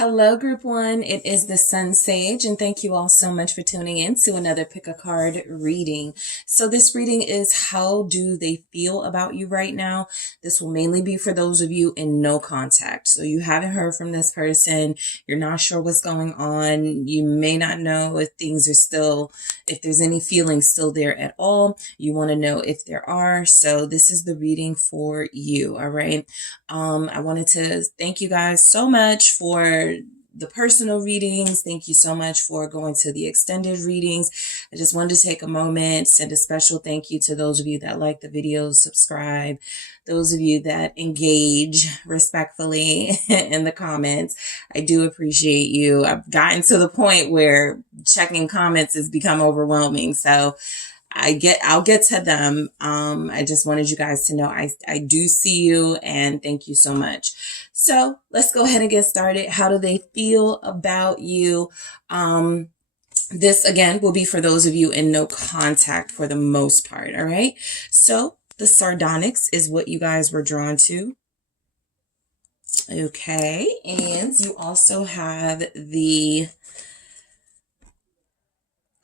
Hello, Group 1. It is the SunSage, and thank you all so much for tuning in to another Pick a Card reading. So this reading is how do they feel about you right now? This will mainly be for those of you in no contact. So you haven't heard from this person. You're not sure what's going on. You may not know if things are still, if there's any feelings still there at all. You want to know if there are. So this is the reading for you. All right. I wanted to thank you guys so much for the personal readings. Thank you so much for going to the extended readings. I just wanted to take a moment, send a special thank you to those of you that like the videos, subscribe, those of you that engage respectfully in the comments. I do appreciate you. I've gotten to the point where checking comments has become overwhelming. So I'll get to them. I just wanted you guys to know I do see you and thank you so much. So let's go ahead and get started. How do they feel about you? This again will be for those of you in no contact for the most part. All right. So the sardonyx is what you guys were drawn to. Okay. And you also have the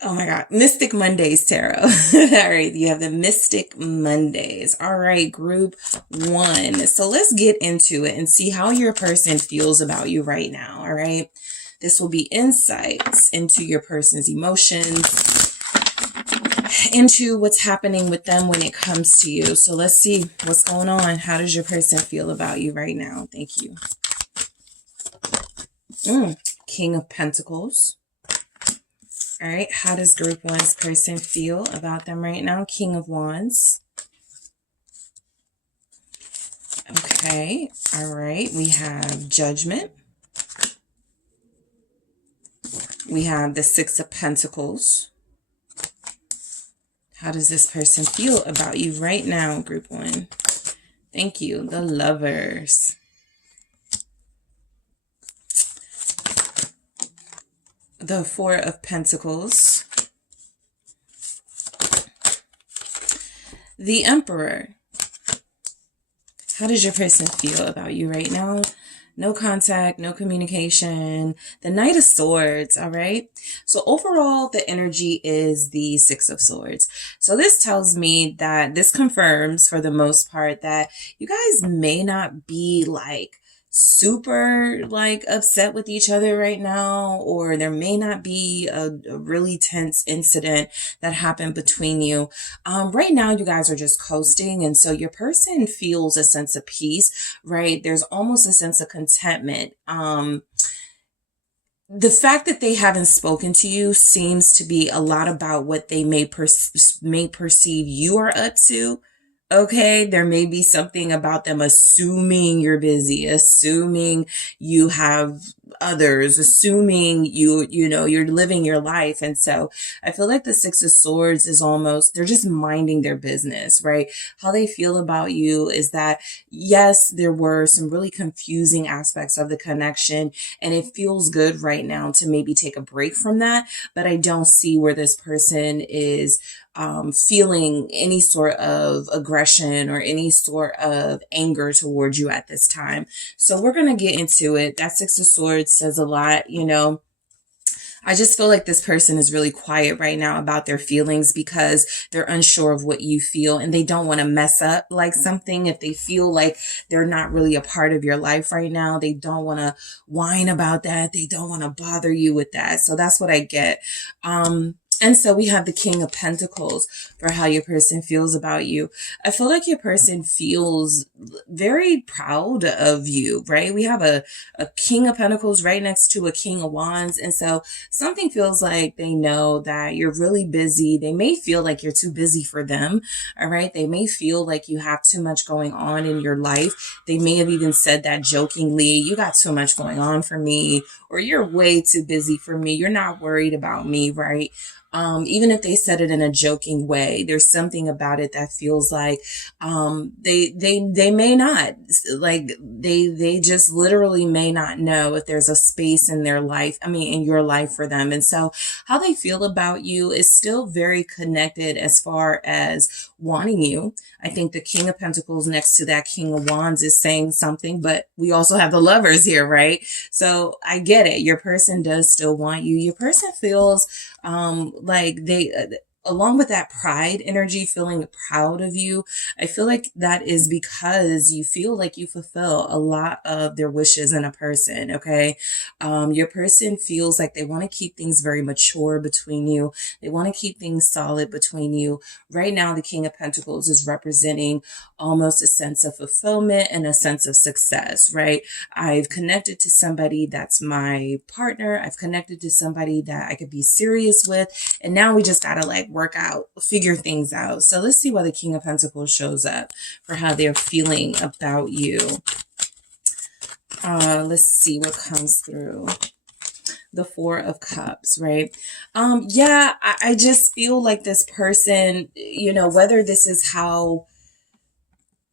oh my God, Mystic Mondays Tarot. All right, you have the Mystic Mondays. All right, Group 1. So let's get into it and see how your person feels about you right now. All right, this will be insights into your person's emotions, into what's happening with them when it comes to you. So let's see what's going on. How does your person feel about you right now? Thank you. King of Pentacles. All right, how does Group 1's person feel about them right now? King of Wands. Okay, all right, we have Judgment. We have the Six of Pentacles. How does this person feel about you right now, Group 1? Thank you, the Lovers. The Four of Pentacles, the Emperor. How does your person feel about you right now? No contact, no communication. The Knight of Swords, all right? So overall, the energy is the Six of Swords. So this tells me that this confirms for the most part that you guys may not be like super like upset with each other right now, or there may not be a really tense incident that happened between you. Right now you guys are just coasting, and so your person feels a sense of peace, right? There's almost a sense of contentment. The fact that they haven't spoken to you seems to be a lot about what they may perceive you are up to. Okay, there may be something about them assuming you're busy, assuming you have others, assuming you're living your life. And so I feel like the Six of Swords is almost, they're just minding their business, right? How they feel about you is that, yes, there were some really confusing aspects of the connection, and it feels good right now to maybe take a break from that. But I don't see where this person is feeling any sort of aggression or any sort of anger towards you at this time. So we're going to get into it. That Six of Swords says a lot, you know. I just feel like this person is really quiet right now about their feelings because they're unsure of what you feel, and they don't want to mess up like something. If they feel like they're not really a part of your life right now, they don't want to whine about that. They don't want to bother you with that. So that's what I get. And so we have the King of Pentacles for how your person feels about you. I feel like your person feels very proud of you, right? We have a King of Pentacles right next to a King of Wands. And so something feels like they know that you're really busy. They may feel like you're too busy for them. All right. They may feel like you have too much going on in your life. They may have even said that jokingly, you got too much going on for me, or you're way too busy for me. You're not worried about me, right? Even if they said it in a joking way, there's something about it that feels like they may not, like they just literally may not know if there's a space in their life, I mean in your life for them. And so how they feel about you is still very connected as far as wanting you. I think the King of Pentacles next to that King of Wands is saying something, but we also have the Lovers here, right? So I get it. Your person does still want you. Your person feels like they, along with that pride energy, feeling proud of you, I feel like that is because you feel like you fulfill a lot of their wishes in a person, okay? Your person feels like they want to keep things very mature between you. They want to keep things solid between you. Right now, the King of Pentacles is representing almost a sense of fulfillment and a sense of success, right? I've connected to somebody that's my partner. I've connected to somebody that I could be serious with. And now we just gotta like work out, figure things out. So let's see why the King of Pentacles shows up for how they're feeling about you. Let's see what comes through. The Four of Cups, right? Yeah, I just feel like this person, you know, whether this is how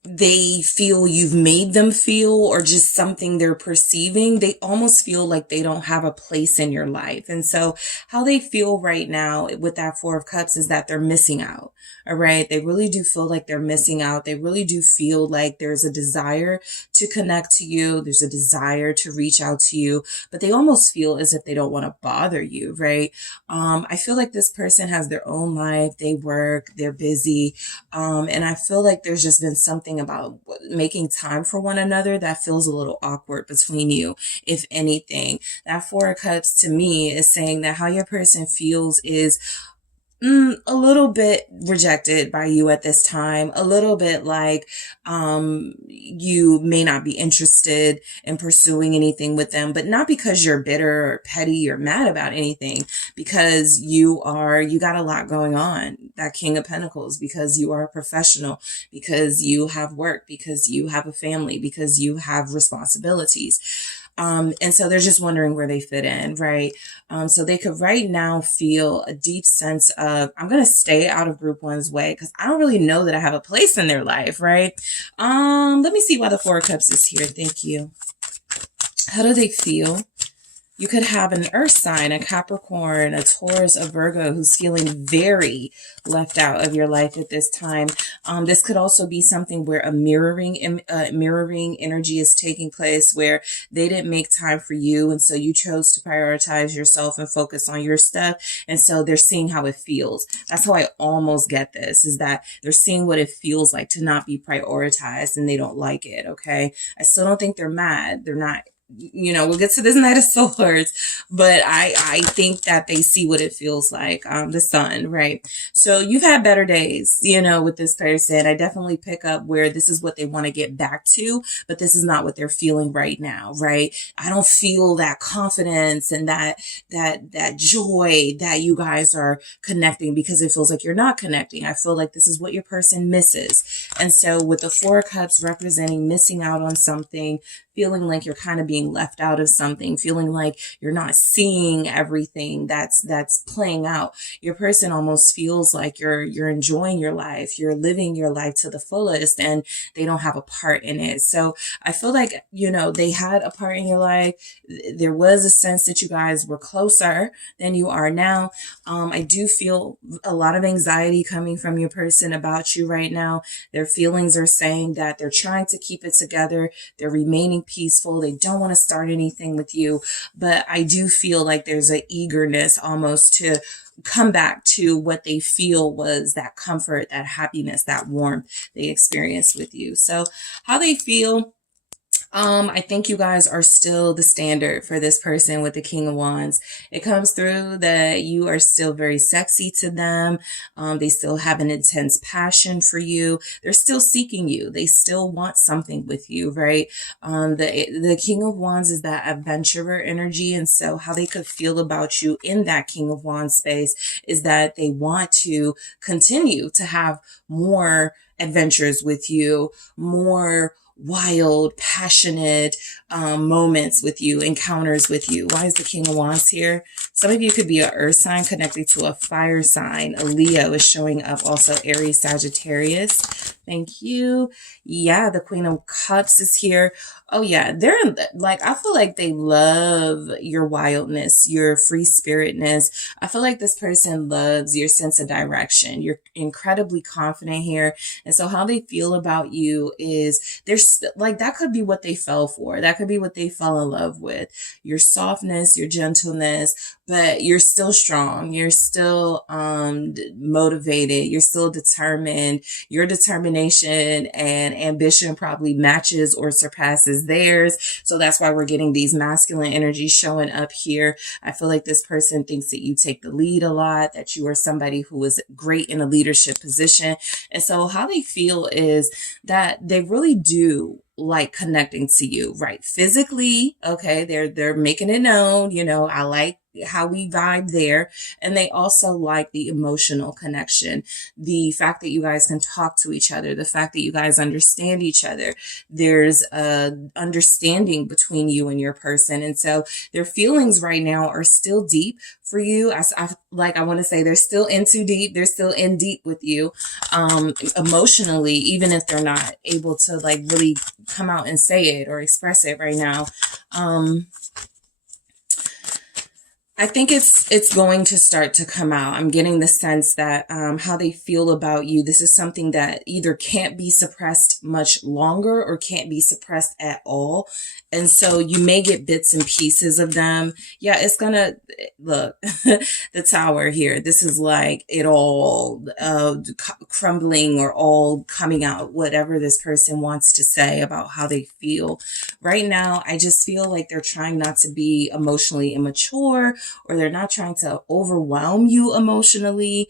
they feel you've made them feel or just something they're perceiving, they almost feel like they don't have a place in your life. And so how they feel right now with that Four of Cups is that they're missing out. All right. They really do feel like they're missing out. They really do feel like there's a desire to connect to you. There's a desire to reach out to you, but they almost feel as if they don't want to bother you. Right. I feel like this person has their own life. They work, they're busy. And I feel like there's just been something about making time for one another that feels a little awkward between you. If anything, that Four of Cups to me is saying that how your person feels is a little bit rejected by you at this time, a little bit like you may not be interested in pursuing anything with them, but not because you're bitter or petty or mad about anything, because you got a lot going on, that King of Pentacles, because you are a professional, because you have work, because you have a family, because you have responsibilities. And so they're just wondering where they fit in, right? So they could right now feel a deep sense of, I'm going to stay out of group one's way because I don't really know that I have a place in their life, right? Let me see why the Four of Cups is here. Thank you. How do they feel? You could have an earth sign, a Capricorn, a Taurus, a Virgo who's feeling very left out of your life at this time. This could also be something where a mirroring energy is taking place, where they didn't make time for you. And so you chose to prioritize yourself and focus on your stuff. And so they're seeing how it feels. That's how I almost get this, is that they're seeing what it feels like to not be prioritized and they don't like it. Okay. I still don't think they're mad. They're not. You know, we'll get to this Knight of Swords, but I think that they see what it feels like, the Sun, right? So you've had better days, you know, with this person. I definitely pick up where this is what they want to get back to, but this is not what they're feeling right now, right? I don't feel that confidence and that joy that you guys are connecting, because it feels like you're not connecting. I feel like this is what your person misses. And so with the Four of Cups representing missing out on something, feeling like you're kind of being left out of something, feeling like you're not seeing everything that's playing out. Your person almost feels like you're enjoying your life, you're living your life to the fullest, and they don't have a part in it. So I feel like, you know, they had a part in your life. There was a sense that you guys were closer than you are now. I do feel a lot of anxiety coming from your person about you right now. Their feelings are saying that they're trying to keep it together. They're remaining peaceful. They don't want to start anything with you. But I do feel like there's an eagerness almost to come back to what they feel was that comfort, that happiness, that warmth they experienced with you. So how they feel, I think you guys are still the standard for this person with the King of Wands. It comes through that you are still very sexy to them. They still have an intense passion for you. They're still seeking you. They still want something with you, right? The King of Wands is that adventurer energy. And so how they could feel about you in that King of Wands space is that they want to continue to have more adventures with you, more wild, passionate moments with you, encounters with you. Why is the King of Wands here? Some of you could be an earth sign connected to a fire sign. A Leo is showing up, also Aries, Sagittarius. Thank you. Yeah, the Queen of Cups is here. Oh yeah, they're like, I feel like they love your wildness, your free spiritness. I feel like this person loves your sense of direction. You're incredibly confident here. And so how they feel about you is there's like, that could be what they fell for. That could be what they fell in love with. Your softness, your gentleness, but you're still strong. You're still motivated. You're still determined. Your determination and ambition probably matches or surpasses theirs. So that's why we're getting these masculine energies showing up here. I feel like this person thinks that you take the lead a lot, that you are somebody who is great in a leadership position. And so how they feel is that they really do like connecting to you, right? Physically, okay, they're making it known, you know, I like how we vibe there. And they also like the emotional connection, the fact that you guys can talk to each other, the fact that you guys understand each other. There's a understanding between you and your person. And so their feelings right now are still deep for you. I want to say they're still in too deep. They're still in deep with you, emotionally, even if they're not able to like really come out and say it or express it right now. I think it's going to start to come out. I'm getting the sense that how they feel about you, this is something that either can't be suppressed much longer or can't be suppressed at all. And so you may get bits and pieces of them. Yeah, it's gonna, look, the Tower here. This is like it all crumbling or all coming out, whatever this person wants to say about how they feel. Right now, I just feel like they're trying not to be emotionally immature, or they're not trying to overwhelm you emotionally.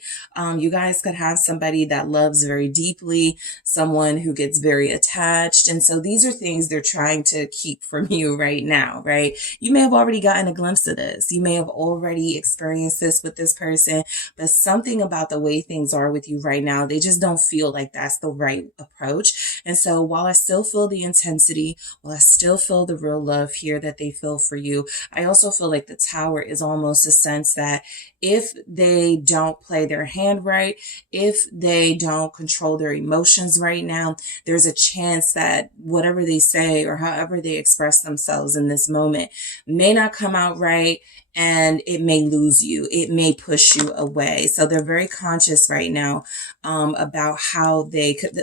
You guys could have somebody that loves very deeply, someone who gets very attached. And so these are things they're trying to keep from you right now, right? You may have already gotten a glimpse of this. You may have already experienced this with this person, but something about the way things are with you right now, they just don't feel like that's the right approach. And so while I still feel the intensity, while I still feel the real love here that they feel for you, I also feel like the Tower is almost a sense that if they don't play their hand right, if they don't control their emotions right now, there's a chance that whatever they say or however they express themselves in this moment may not come out right, and it may lose you. It may push you away. So they're very conscious right now about how they could,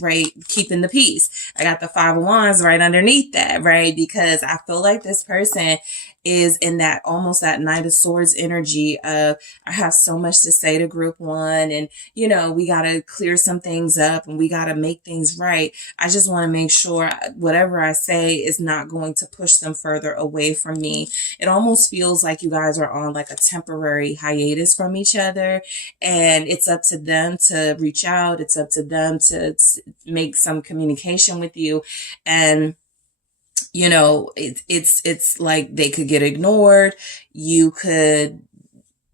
right, keeping the peace. I got the Five of Wands right underneath that, right? Because I feel like this person is in that almost that Knight of Swords energy of, I have so much to say to group one, and you know, we got to clear some things up and we got to make things right. I just want to make sure whatever I say is not going to push them further away from me. It almost feels like you guys are on like a temporary hiatus from each other, and it's up to them to reach out. It's up to them to make some communication with you. And you know, it's like they could get ignored. You could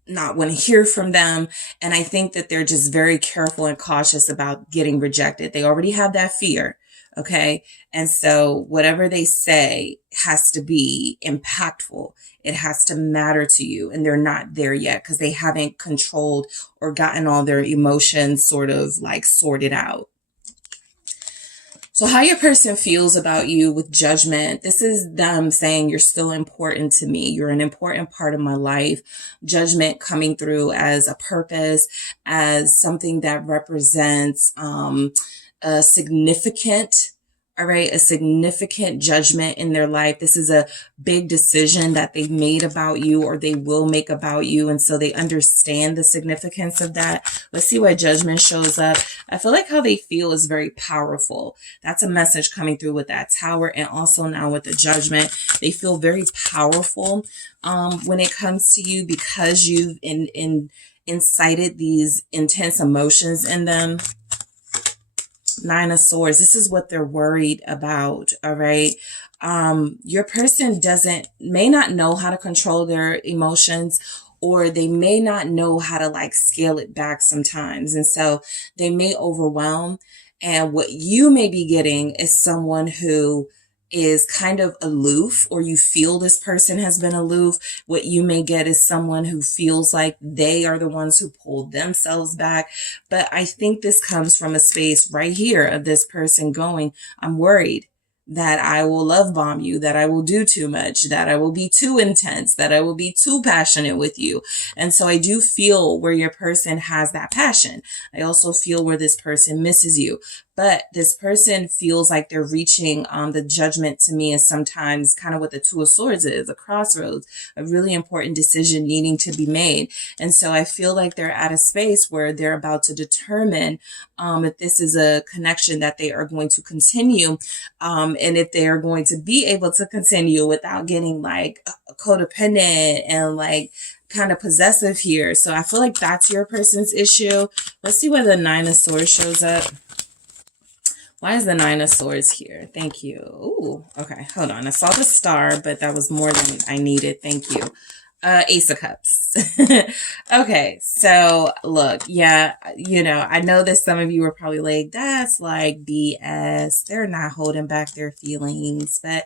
not want to hear from them. And I think that they're just very careful and cautious about getting rejected. They already have that fear. Okay. And so whatever they say has to be impactful. It has to matter to you. And they're not there yet because they haven't controlled or gotten all their emotions sort of like sorted out. So how your person feels about you with Judgment, this is them saying you're still important to me. You're an important part of my life. Judgment coming through as a purpose, as something that represents a significant, all right, a significant judgment in their life. This is a big decision that they've made about you or they will make about you. And so they understand the significance of that. Let's see why Judgment shows up. I feel like how they feel is very powerful. That's a message coming through with that Tower, and also now with the Judgment. They feel very powerful when it comes to you because you've incited these intense emotions in them. Nine of Swords. This is what they're worried about. All right. Your person may not know how to control their emotions, or they may not know how to like scale it back sometimes. And so they may overwhelm. And what you may be getting is someone who is kind of aloof, or you feel this person has been aloof. What you may get is someone who feels like they are the ones who pulled themselves back. But I think this comes from a space right here of this person going, I'm worried that I will love bomb you, that I will do too much, that I will be too intense, that I will be too passionate with you. And so I do feel where your person has that passion. I also feel where this person misses you. But this person feels like they're reaching the judgment. To me is sometimes kind of what the Two of Swords is, a crossroads, a really important decision needing to be made. And so I feel like they're at a space where they're about to determine if this is a connection that they are going to continue, and if they are going to be able to continue without getting like codependent and like kind of possessive here. So I feel like that's your person's issue. Let's see where the Nine of Swords shows up. Why is the Nine of Swords here? Thank you. Ooh, okay, hold on. I saw the star, but that was more than I needed. Thank you. Ace of Cups. Okay, so look, yeah, you know, I know that some of you are probably like, that's like BS. They're not holding back their feelings. But,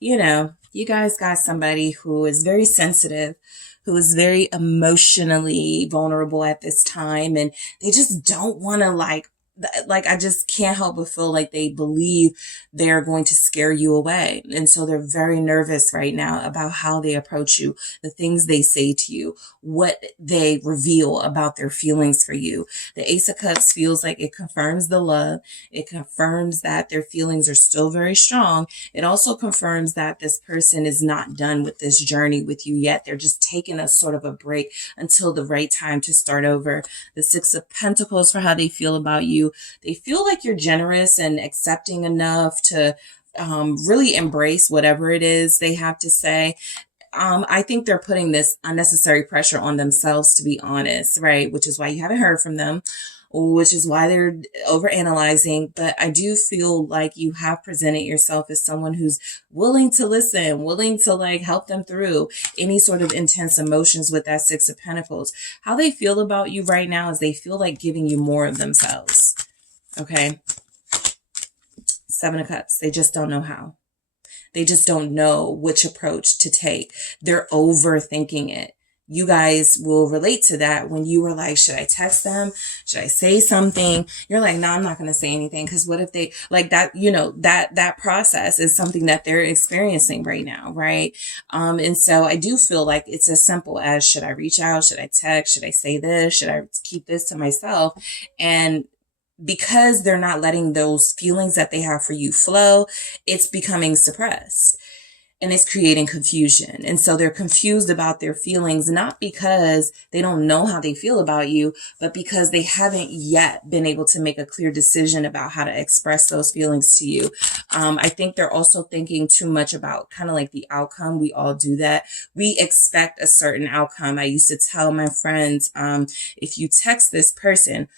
you know, you guys got somebody who is very sensitive, who is very emotionally vulnerable at this time, and they just don't want to I just can't help but feel like they believe they're going to scare you away. And so they're very nervous right now about how they approach you, the things they say to you, what they reveal about their feelings for you. The Ace of Cups feels like it confirms the love. It confirms that their feelings are still very strong. It also confirms that this person is not done with this journey with you yet. They're just taking a sort of a break until the right time to start over. The Six of Pentacles for how they feel about you. They feel like you're generous and accepting enough to really embrace whatever it is they have to say. I think they're putting this unnecessary pressure on themselves, to be honest, right? Which is why you haven't heard from them, which is why they're overanalyzing. But I do feel like you have presented yourself as someone who's willing to listen, willing to like help them through any sort of intense emotions with that Six of Pentacles. How they feel about you right now is they feel like giving you more of themselves. Okay. Seven of Cups. They just don't know how. They just don't know which approach to take. They're overthinking it. You guys will relate to that when you were like, should I text them? Should I say something? You're like, no, I'm not going to say anything. Because what if they like that, you know, that process is something that they're experiencing right now. Right. And so I do feel like it's as simple as, should I reach out? Should I text? Should I say this? Should I keep this to myself? And because they're not letting those feelings that they have for you flow, it's becoming suppressed and it's creating confusion. And so they're confused about their feelings, not because they don't know how they feel about you, but because they haven't yet been able to make a clear decision about how to express those feelings to you. I think they're also thinking too much about kind of like the outcome. We all do that. We expect a certain outcome. I used to tell my friends, if you text this person,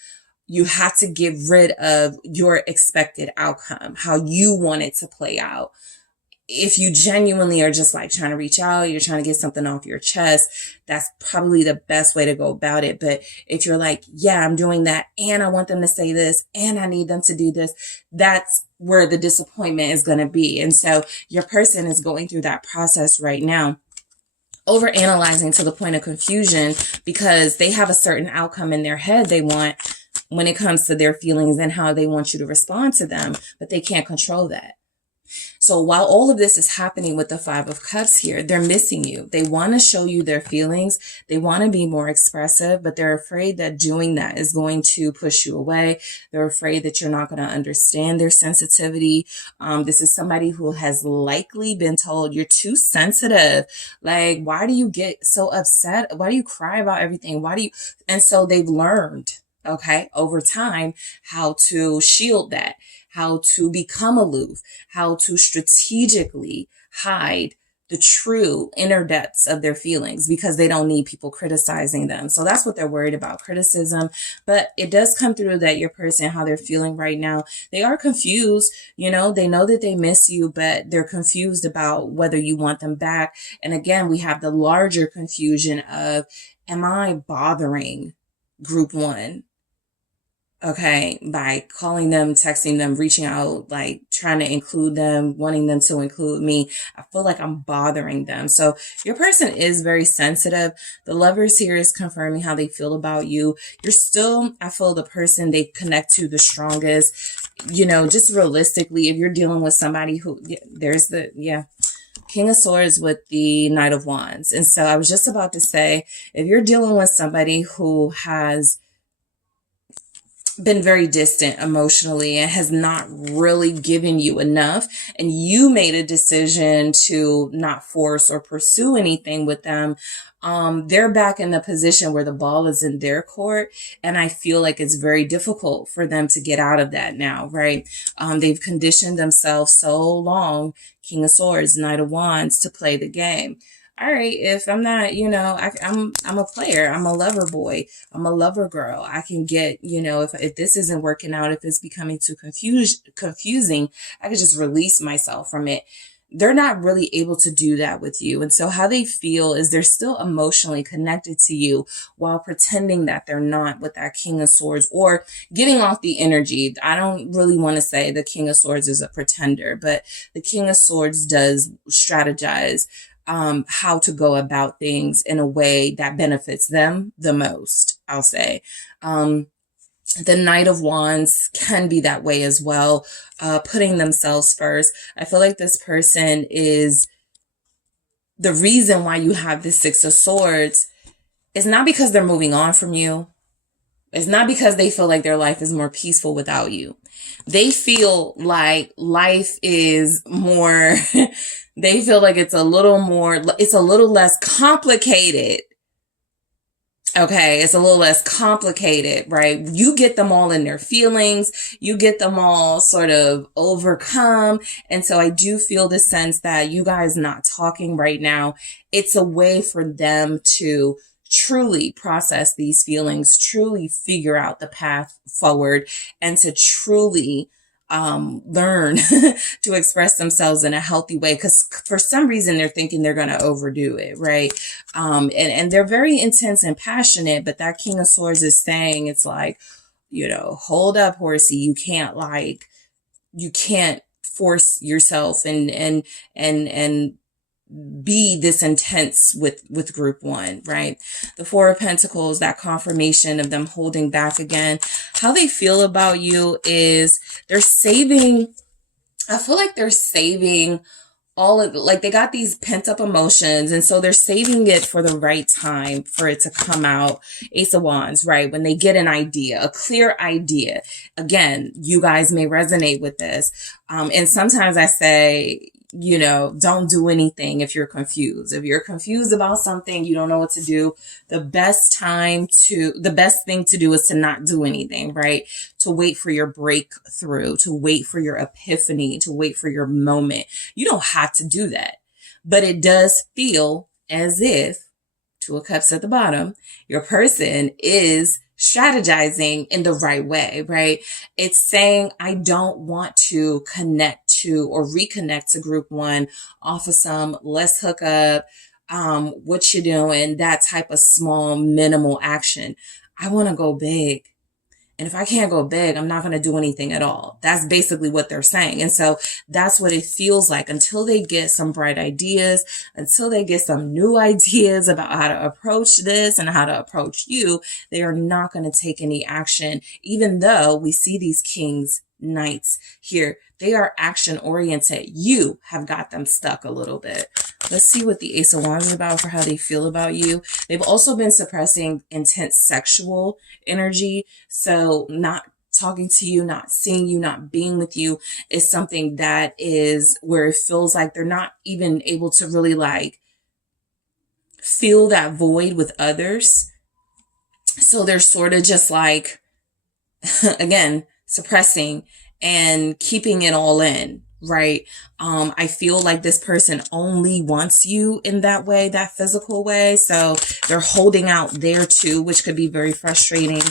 you have to get rid of your expected outcome, how you want it to play out. If you genuinely are just like trying to reach out, you're trying to get something off your chest, that's probably the best way to go about it. But if you're like, yeah, I'm doing that and I want them to say this and I need them to do this, that's where the disappointment is going to be. And so your person is going through that process right now, overanalyzing to the point of confusion because they have a certain outcome in their head they want when it comes to their feelings and how they want you to respond to them, but they can't control that. So while all of this is happening with the Five of Cups here, they're missing you. They want to show you their feelings. They want to be more expressive, but they're afraid that doing that is going to push you away. They're afraid that you're not going to understand their sensitivity. This is somebody who has likely been told you're too sensitive. Like, why do you get so upset? Why do you cry about everything? And so they've learned, okay, over time, how to shield that, how to become aloof, how to strategically hide the true inner depths of their feelings because they don't need people criticizing them. So that's what they're worried about, criticism. But it does come through that your person, how they're feeling right now, they are confused. You know, they know that they miss you, but they're confused about whether you want them back. And again, we have the larger confusion of, am I bothering group one? Okay, by calling them, texting them, reaching out, like trying to include them, wanting them to include me. I feel like I'm bothering them. So your person is very sensitive. The Lovers here is confirming how they feel about you. You're still, I feel, the person they connect to the strongest. You know, just realistically, if you're dealing with somebody who, there's the, King of Swords with the Knight of Wands. And so I was just about to say, if you're dealing with somebody who has been very distant emotionally and has not really given you enough, and you made a decision to not force or pursue anything with them, they're back in the position where the ball is in their court. And I feel like it's very difficult for them to get out of that now, right? They've conditioned themselves so long, King of Swords, Knight of Wands, to play the game. All right, if I'm not, I'm a player, I'm a lover boy, I'm a lover girl. I can get, if this isn't working out, if it's becoming too confusing, I could just release myself from it. They're not really able to do that with you. And so how they feel is they're still emotionally connected to you while pretending that they're not, with that King of Swords, or getting off the energy. I don't really want to say the King of Swords is a pretender, but the King of Swords does strategize how to go about things in a way that benefits them the most, I'll say. The Knight of Wands can be that way as well, putting themselves first. I feel like this person is the reason why you have the Six of Swords is not because they're moving on from you. It's not because they feel like their life is more peaceful without you. They feel like life is more, they feel like it's a little less complicated. Okay, it's a little less complicated, right? You get them all in their feelings. You get them all sort of overcome. And so I do feel the sense that you guys not talking right now, it's a way for them to truly process these feelings, truly figure out the path forward, and to truly learn to express themselves in a healthy way. Because for some reason they're thinking they're going to overdo it, right? And they're very intense and passionate, but that King of Swords is saying, it's like, hold up, horsey. You can't force yourself and be this intense with group one, right? The Four of Pentacles, that confirmation of them holding back again. How they feel about you is they're saving, I feel like they're saving all of, like, they got these pent up emotions, and so they're saving it for the right time for it to come out. Ace of Wands, right? When they get an idea, a clear idea. Again, you guys may resonate with this. And sometimes I say, don't do anything if you're confused. If you're confused about something, you don't know what to do, the best thing to do is to not do anything, right? To wait for your breakthrough, to wait for your epiphany, to wait for your moment. You don't have to do that, but it does feel as if, Two of Cups at the bottom, your person is strategizing in the right way, right? It's saying, I don't want to connect to or reconnect to group one off of some let's hook up, what you doing, that type of small minimal action. I want to go big. And if I can't go big, I'm not going to do anything at all. That's basically what they're saying. And so that's what it feels like until they get some bright ideas, until they get some new ideas about how to approach this and how to approach you, they are not going to take any action. Even though we see these kings, knights here, they are action oriented. You have got them stuck a little bit. Let's see what the Ace of Wands is about, for how they feel about you. They've also been suppressing intense sexual energy. So not talking to you, not seeing you, not being with you is something that is where it feels like they're not even able to really like feel that void with others. So they're sort of just like, again, suppressing and keeping it all in, right? I feel like this person only wants you in that way, that physical way. So they're holding out there too, which could be very frustrating.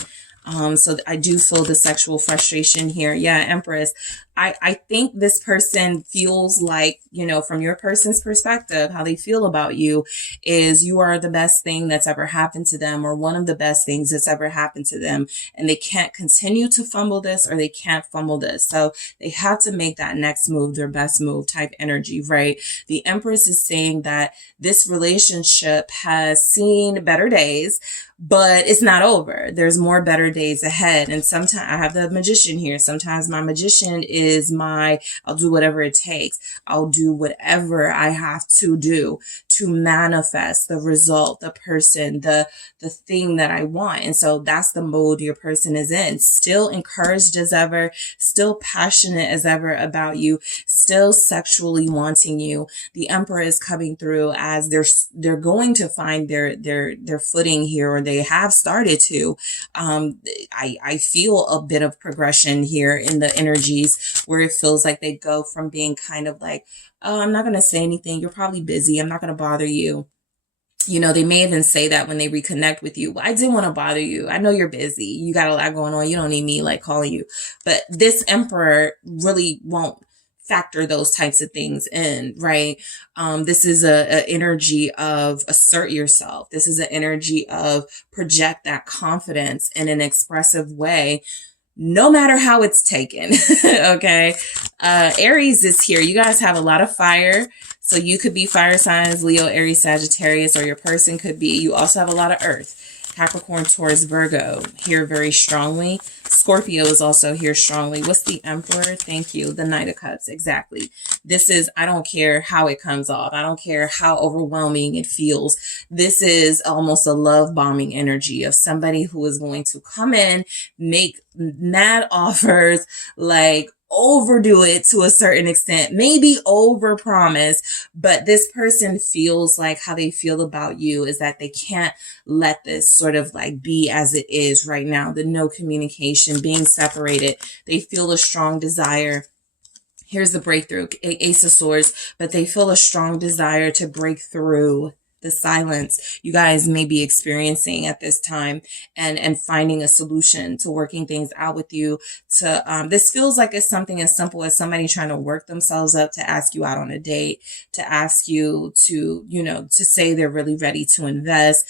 So I do feel the sexual frustration here. Yeah, Empress. I think this person feels like, you know, from your person's perspective, how they feel about you is you are the best thing that's ever happened to them, or one of the best things that's ever happened to them. And they can't continue to fumble this, or they can't fumble this. So they have to make that next move, their best move type energy, right? The Empress is saying that this relationship has seen better days, but it's not over. There's more better days ahead. And sometimes I have the Magician here. Sometimes my Magician is I'll do whatever it takes. I'll do whatever I have to do to manifest the result, the person, the thing that I want. And so that's the mode your person is in. Still encouraged as ever, still passionate as ever about you, still sexually wanting you. The Emperor is coming through as they're going to find their footing here, or they have started to. I feel a bit of progression here in the energies, where it feels like they go from being kind of like, oh, I'm not going to say anything. You're probably busy. I'm not going to bother you. You know, they may even say that when they reconnect with you. Well, I didn't want to bother you. I know you're busy. You got a lot going on. You don't need me like calling you. But this Emperor really won't factor those types of things in, right? This is a energy of assert yourself. This is an energy of project that confidence in an expressive way, no matter how it's taken. Okay. Aries is here. You guys have a lot of fire. So you could be fire signs, Leo, Aries, Sagittarius, or your person could be. You also have a lot of earth. Capricorn, Taurus, Virgo here very strongly. Scorpio is also here strongly. What's the Emperor? Thank you. The Knight of Cups. Exactly. This is, I don't care how it comes off. I don't care how overwhelming it feels. This is almost a love bombing energy of somebody who is going to come in, make mad offers, like overdo it to a certain extent, maybe overpromise, but this person feels like how they feel about you is that they can't let this sort of like be as it is right now. The no communication, being separated. They feel a strong desire. Here's the breakthrough, Ace of Swords, but they feel a strong desire to break through the silence you guys may be experiencing at this time, and finding a solution to working things out with you. This feels like it's something as simple as somebody trying to work themselves up to ask you out on a date, to ask you to, you know, to say they're really ready to invest.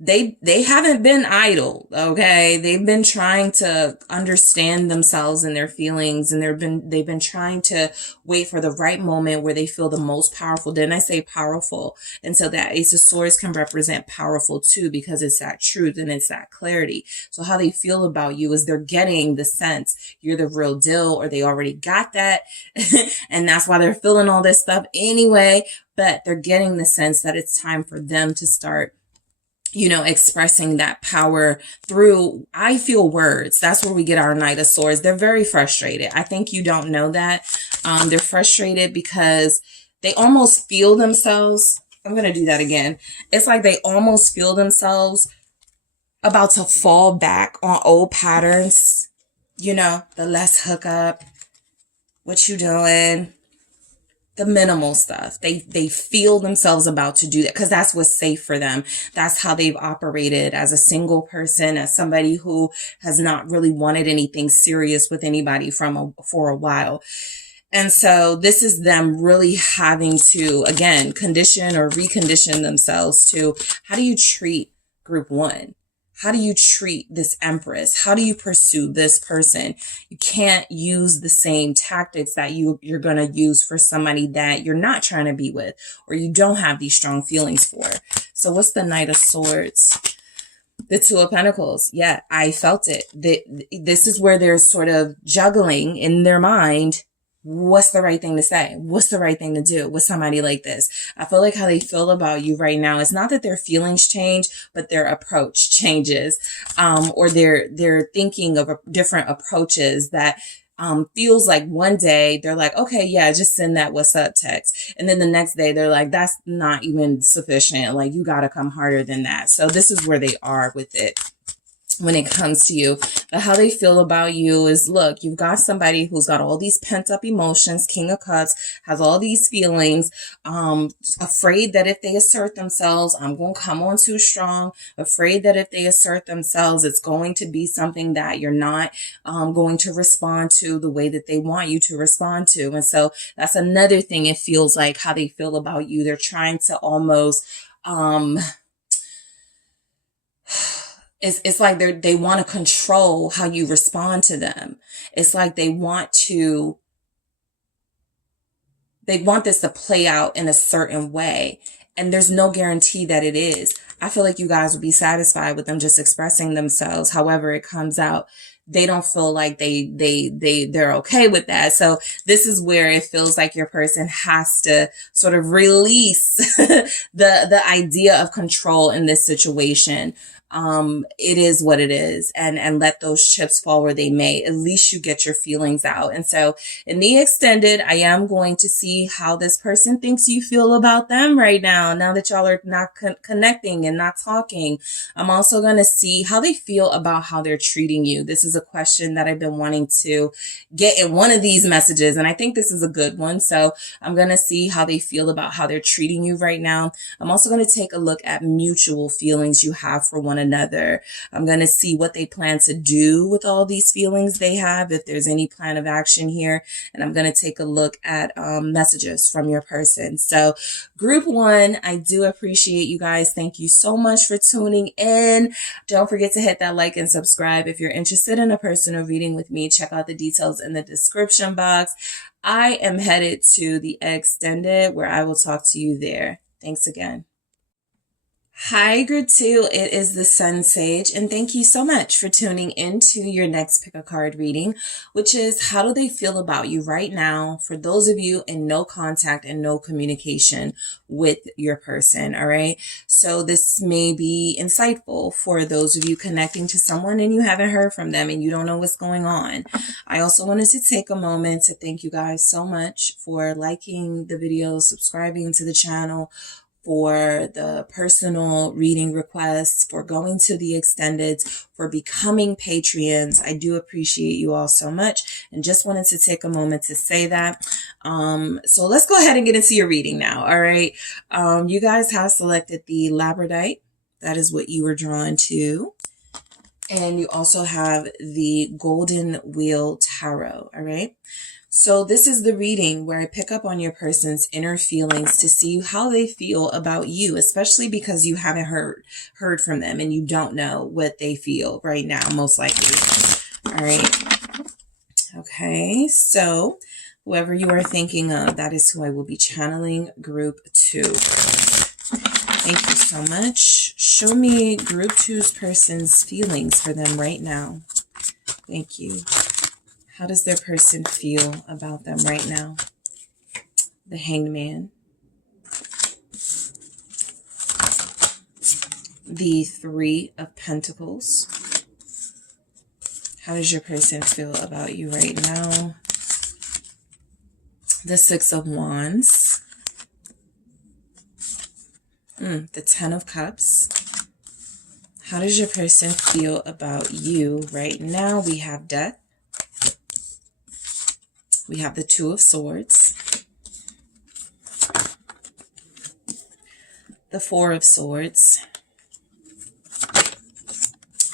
They haven't been idle, okay? They've been trying to understand themselves and their feelings, and they've been trying to wait for the right moment where they feel the most powerful. Didn't I say powerful? And so that Ace of Swords can represent powerful too, because it's that truth and it's that clarity. So how they feel about you is they're getting the sense you're the real deal, or they already got that. And that's why they're feeling all this stuff anyway, but they're getting the sense that it's time for them to start, you know, expressing that power through, I feel, words. That's where we get our Knight of Swords. They're very frustrated. I think you don't know that. They're frustrated because they almost feel themselves. I'm going to do that again. It's like they almost feel themselves about to fall back on old patterns. You know, the let's hook up. What you doing? The minimal stuff. They feel themselves about to do that because that's what's safe for them. That's how they've operated as a single person, as somebody who has not really wanted anything serious with anybody for a while. And so this is them really having to, again, condition or recondition themselves to, how do you treat group one? How do you treat this Empress? How do you pursue this person? You can't use the same tactics that you're going to use for somebody that you're not trying to be with, or you don't have these strong feelings for. So what's the Knight of Swords? The Two of Pentacles. Yeah, I felt it. This is where they're sort of juggling in their mind. What's the right thing to say? What's the right thing to do with somebody like this? I feel like how they feel about you right now. It's not that their feelings change, but their approach changes. Or they're thinking of different approaches that feels like one day they're like, okay, yeah, just send that what's up text. And then the next day they're like, that's not even sufficient. Like, you got to come harder than that. So this is where they are with it. when it comes to you. But how they feel about you is, look, you've got somebody who's got all these pent up emotions. King of Cups has all these feelings, afraid that if they assert themselves, I'm going to come on too strong, afraid that if they assert themselves, it's going to be something that you're not going to respond to the way that they want you to respond to. And so that's another thing. It feels like how they feel about you. They're trying to almost, it's like they want to control how you respond to them. It's like they want this to play out in a certain way. And there's no guarantee that it is. I feel like you guys will be satisfied with them just expressing themselves however it comes out. They don't feel like they're okay with that. So this is where it feels like your person has to sort of release the idea of control in this situation. It is what it is, and let those chips fall where they may. At least you get your feelings out. And so in the extended, I am going to see how this person thinks you feel about them right now that y'all are not connecting and not talking. I'm also going to see how they feel about how they're treating you. This is a question that I've been wanting to get in one of these messages, and I think this is a good one. So I'm going to see how they feel about how they're treating you right now. I'm also going to take a look at mutual feelings you have for one another. I'm going to see what they plan to do with all these feelings they have, if there's any plan of action here. And I'm going to take a look at messages from your person. So group one, I do appreciate you guys. Thank you so much for tuning in. Don't forget to hit that like and subscribe. If you're interested in a personal reading with me, check out the details in the description box. I am headed to the extended where I will talk to you there. Thanks again. Hi, group two. It is the SunSage, and thank you so much for tuning into your next pick a card reading, which is how do they feel about you right now for those of you in no contact and no communication with your person. All right. So this may be insightful for those of you connecting to someone and you haven't heard from them and you don't know what's going on. I also wanted to take a moment to thank you guys so much for liking the video, subscribing to the channel, for the personal reading requests, for going to the extendeds, for becoming Patreons. I do appreciate you all so much, and just wanted to take a moment to say that. So let's go ahead and get into your reading now. All right. You guys have selected the Labradorite. That is what you were drawn to. And you also have the Golden Wheel Tarot. All right. So this is the reading where I pick up on your person's inner feelings to see how they feel about you, especially because you haven't heard from them and you don't know what they feel right now, most likely. All right. Okay. So whoever you are thinking of, that is who I will be channeling group two. Thank you so much. Show me group two's person's feelings for them right now. Thank you. How does their person feel about them right now? The Hanged Man. The Three of Pentacles. How does your person feel about you right now? The Six of Wands. The Ten of Cups. How does your person feel about you right now? We have Death. We have the Two of Swords, the Four of Swords,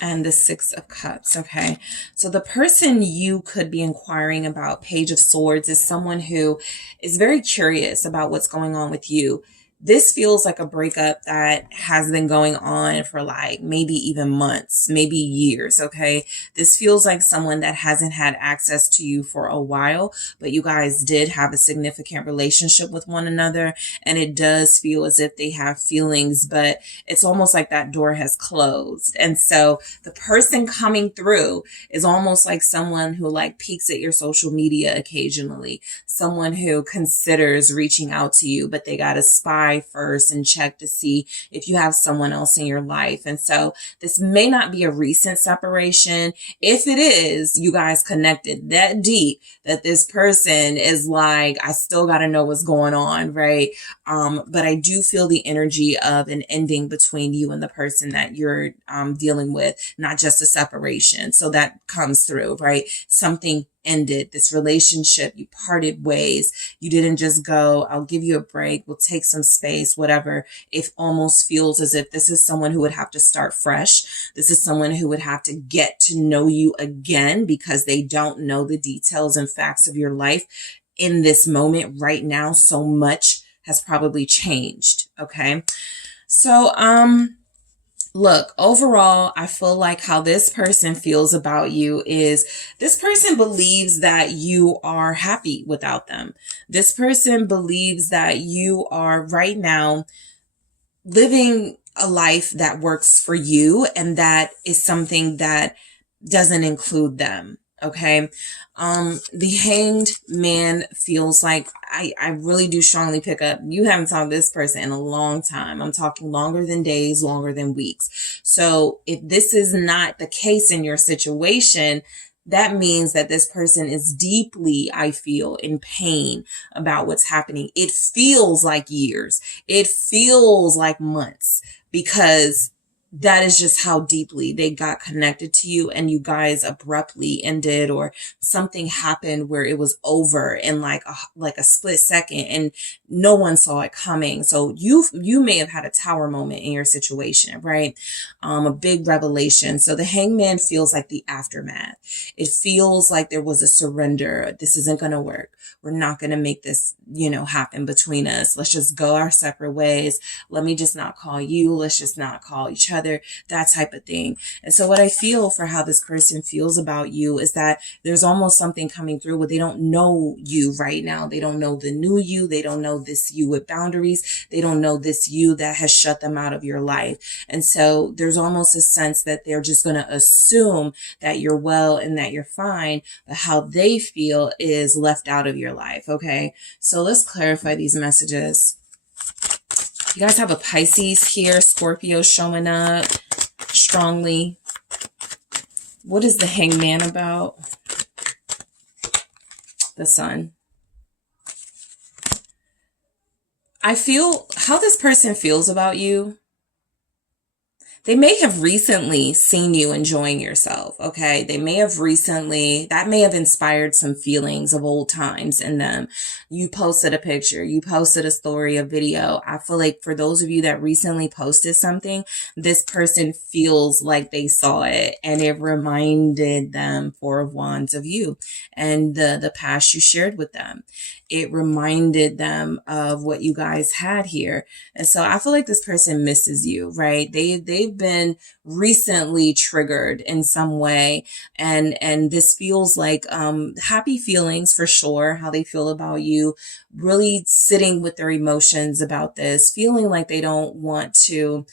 and the Six of Cups. Okay, so the person you could be inquiring about, Page of Swords, is someone who is very curious about what's going on with you. This feels like a breakup that has been going on for like maybe even months, maybe years, okay? This feels like someone that hasn't had access to you for a while, but you guys did have a significant relationship with one another, and it does feel as if they have feelings, but it's almost like that door has closed. And so the person coming through is almost like someone who like peeks at your social media occasionally, someone who considers reaching out to you, but they got to spy try first and check to see if you have someone else in your life. And so this may not be a recent separation. If it is, you guys connected that deep that this person is like, I still got to know what's going on, right? But I do feel the energy of an ending between you and the person that you're dealing with, not just a separation. So that comes through, right? Something ended, this relationship, you parted ways. You didn't just go, I'll give you a break, we'll take some space, whatever. It almost feels as if this is someone who would have to start fresh. This is someone who would have to get to know you again because they don't know the details and facts of your life in this moment right now. So much has probably changed. Okay. So, look, overall, I feel like how this person feels about you is this person believes that you are happy without them. This person believes that you are right now living a life that works for you, and that is something that doesn't include them. Okay. The Hanged Man feels like I really do strongly pick up. You haven't talked to this person in a long time. I'm talking longer than days, longer than weeks. So if this is not the case in your situation, that means that this person is deeply, I feel, in pain about what's happening. It feels like years. It feels like months, because that is just how deeply they got connected to you, and you guys abruptly ended, or something happened where it was over in like a split second and no one saw it coming. So you may have had a tower moment in your situation, right? A big revelation. So the Hangman feels like the aftermath. It feels like there was a surrender. This isn't going to work. We're not going to make this, happen between us. Let's just go our separate ways. Let me just not call you. Let's just not call each other, that type of thing. And so what I feel for how this person feels about you is that there's almost something coming through where they don't know you right now. They don't know the new you. They don't know this you with boundaries. They don't know this you that has shut them out of your life. And so there's almost a sense that they're just going to assume that you're well and that you're fine, but how they feel is left out of your life. Okay. So let's clarify these messages. You guys have a Pisces here, Scorpio showing up strongly. What is the Hangman about? The Sun. I feel how this person feels about you. They may have recently seen you enjoying yourself, okay? They may have recently, that may have inspired some feelings of old times in them. You posted a picture, you posted a story, a video. I feel like for those of you that recently posted something, this person feels like they saw it and it reminded them, Four of Wands, of you and the past you shared with them. It reminded them of what you guys had here. And so I feel like this person misses you, right? They've been recently triggered in some way. And this feels like, happy feelings for sure, how they feel about you, really sitting with their emotions about this, feeling like they don't want to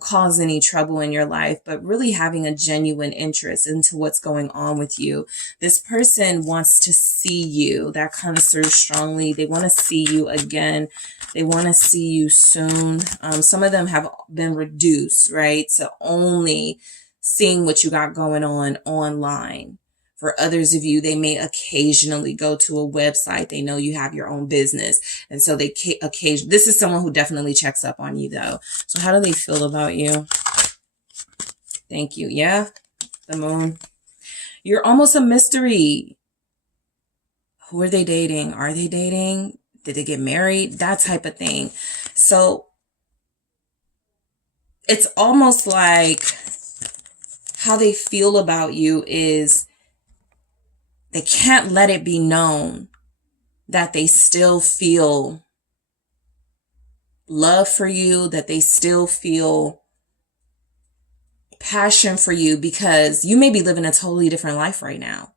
cause any trouble in your life, but really having a genuine interest into what's going on with you. This person wants to see you. That comes through strongly. They want to see you again. They want to see you soon. Some of them have been reduced, right, to only seeing what you got going on online. For others of you, they may occasionally go to a website. They know you have your own business. And so they occasionally, this is someone who definitely checks up on you though. So how do they feel about you? Thank you. Yeah. The Moon. You're almost a mystery. Who are they dating? Are they dating? Did they get married? That type of thing. So it's almost like how they feel about you is they can't let it be known that they still feel love for you, that they still feel passion for you, because you may be living a totally different life right now.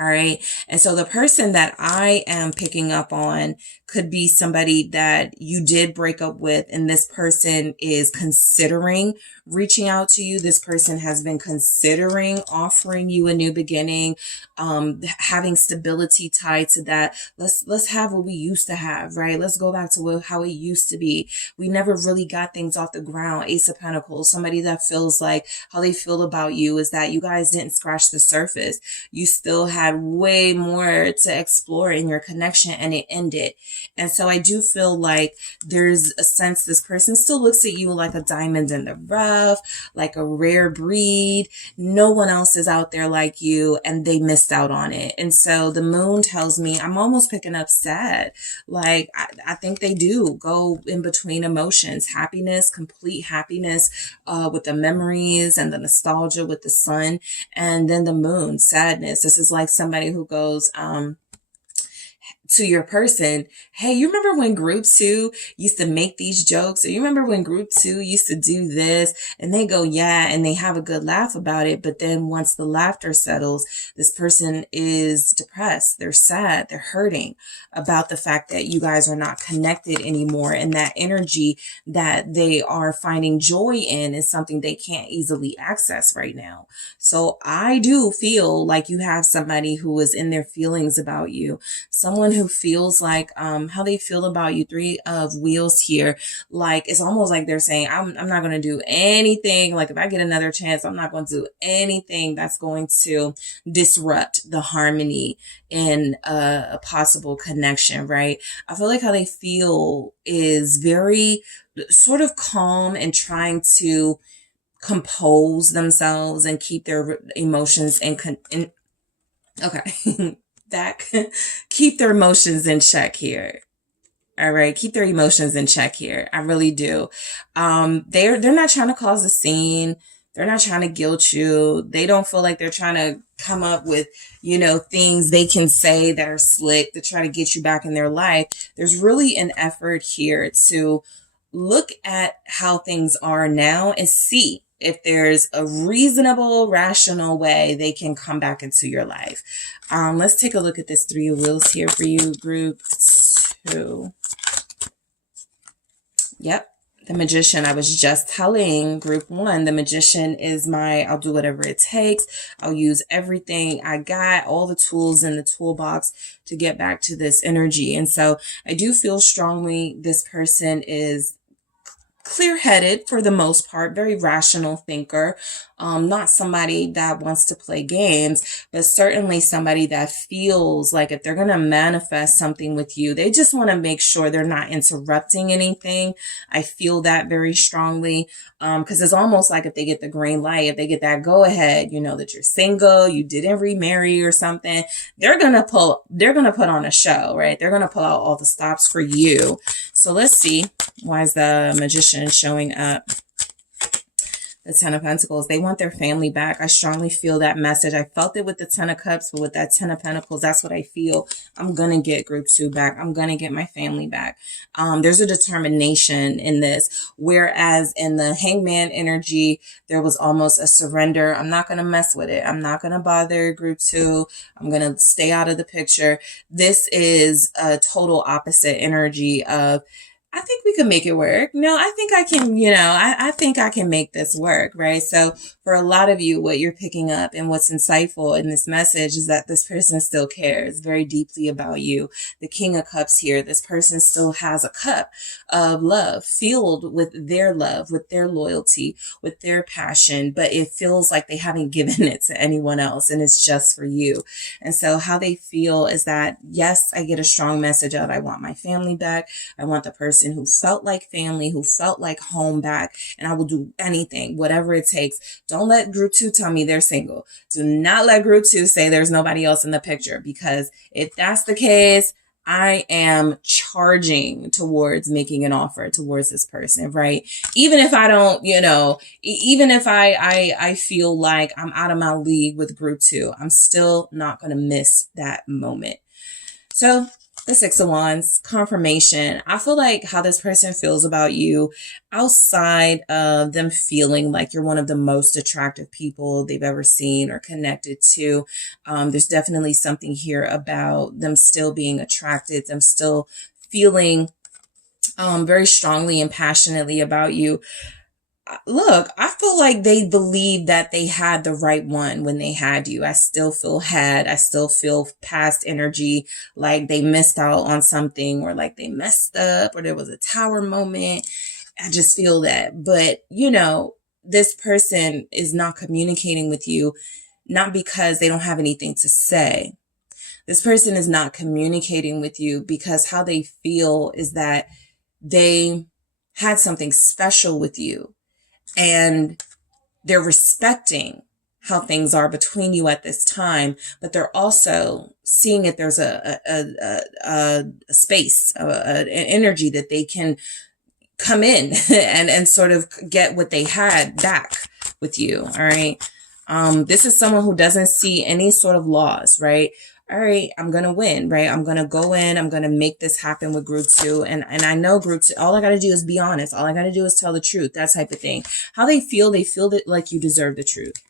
All right. And so the person that I am picking up on could be somebody that you did break up with, and this person is considering reaching out to you. This person has been considering offering you a new beginning, having stability tied to that. Let's have what we used to have, right? Let's go back to how it used to be. We never really got things off the ground. Ace of Pentacles, somebody that feels like how they feel about you is that you guys didn't scratch the surface. You still had way more to explore in your connection, and it ended. And so I do feel like there's a sense this person still looks at you like a diamond in the rough, like a rare breed. No one else is out there like you, and they missed out on it. And so the moon tells me I'm almost picking up sad. Like I think they do go in between emotions, happiness, complete happiness with the memories and the nostalgia with the sun, and then the moon, sadness. This is like somebody who goes, to your person, hey, you remember when group 2 used to make these jokes? Or you remember when group 2 used to do this? And they go, yeah, and they have a good laugh about it. But then once the laughter settles, this person is depressed. They're sad. They're hurting about the fact that you guys are not connected anymore. And that energy that they are finding joy in is something they can't easily access right now. So I do feel like you have somebody who is in their feelings about you, someone who feels like how they feel about you. 3 of Wheels here, like it's almost like they're saying, I'm not going to do anything. Like if I get another chance, I'm not going to do anything that's going to disrupt the harmony in a possible connection, right? I feel like how they feel is very sort of calm and trying to compose themselves and keep their emotions okay. Back. Keep their emotions in check here. All right. Keep their emotions in check here. I really do. They're not trying to cause a scene. They're not trying to guilt you. They don't feel like they're trying to come up with, things they can say that are slick to try to get you back in their life. There's really an effort here to look at how things are now and see if there's a reasonable, rational way they can come back into your life. Let's take a look at this 3 of Wheels here for you, group 2. Yep. The Magician. I was just telling group 1, the Magician is I'll do whatever it takes. I'll use everything I got, all the tools in the toolbox to get back to this energy. And so I do feel strongly this person is clear-headed for the most part, very rational thinker, not somebody that wants to play games, but certainly somebody that feels like if they're going to manifest something with you, they just want to make sure they're not interrupting anything. I feel that very strongly, because it's almost like if they get the green light, if they get that go ahead, that you're single, you didn't remarry or something, they're going to put on a show, right? They're going to pull out all the stops for you. So let's see. Why is the Magician showing up? The 10 of Pentacles. They want their family back. I strongly feel that message. I felt it with the 10 of Cups, but with that 10 of Pentacles, that's what I feel. I'm going to get group 2 back. I'm going to get my family back. There's a determination in this. Whereas in the Hangman energy, there was almost a surrender. I'm not going to mess with it. I'm not going to bother group 2. I'm going to stay out of the picture. This is a total opposite energy of, I think we can make it work. No, I think I can, I think I can make this work, right? So for a lot of you, what you're picking up and what's insightful in this message is that this person still cares very deeply about you. The King of Cups here, this person still has a cup of love filled with their love, with their loyalty, with their passion, but it feels like they haven't given it to anyone else and it's just for you. And so how they feel is that, yes, I get a strong message of, I want my family back. I want the person who felt like family, who felt like home back, and I will do anything, whatever it takes. Don't let group 2 tell me they're single. Do not let group 2 say there's nobody else in the picture, because if that's the case, I am charging towards making an offer towards this person, right? Even if I don't, even if I feel like I'm out of my league with group 2, I'm still not going to miss that moment. So The Six of Wands, confirmation. I feel like how this person feels about you, outside of them feeling like you're one of the most attractive people they've ever seen or connected to, there's definitely something here about them still being attracted, them still feeling very strongly and passionately about you. Look, I feel like they believe that they had the right one when they had you. I still feel past energy, like they missed out on something, or like they messed up, or there was a tower moment. I just feel that. But, this person is not communicating with you, not because they don't have anything to say. This person is not communicating with you because how they feel is that they had something special with you. And they're respecting how things are between you at this time, but they're also seeing if there's a space, an energy that they can come in and sort of get what they had back with you. All right. This is someone who doesn't see any sort of loss, right? All right, I'm going to win, right? I'm going to go in. I'm going to make this happen with group 2. And I know group 2, all I got to do is be honest. All I got to do is tell the truth, that type of thing. How they feel that like you deserve the truth,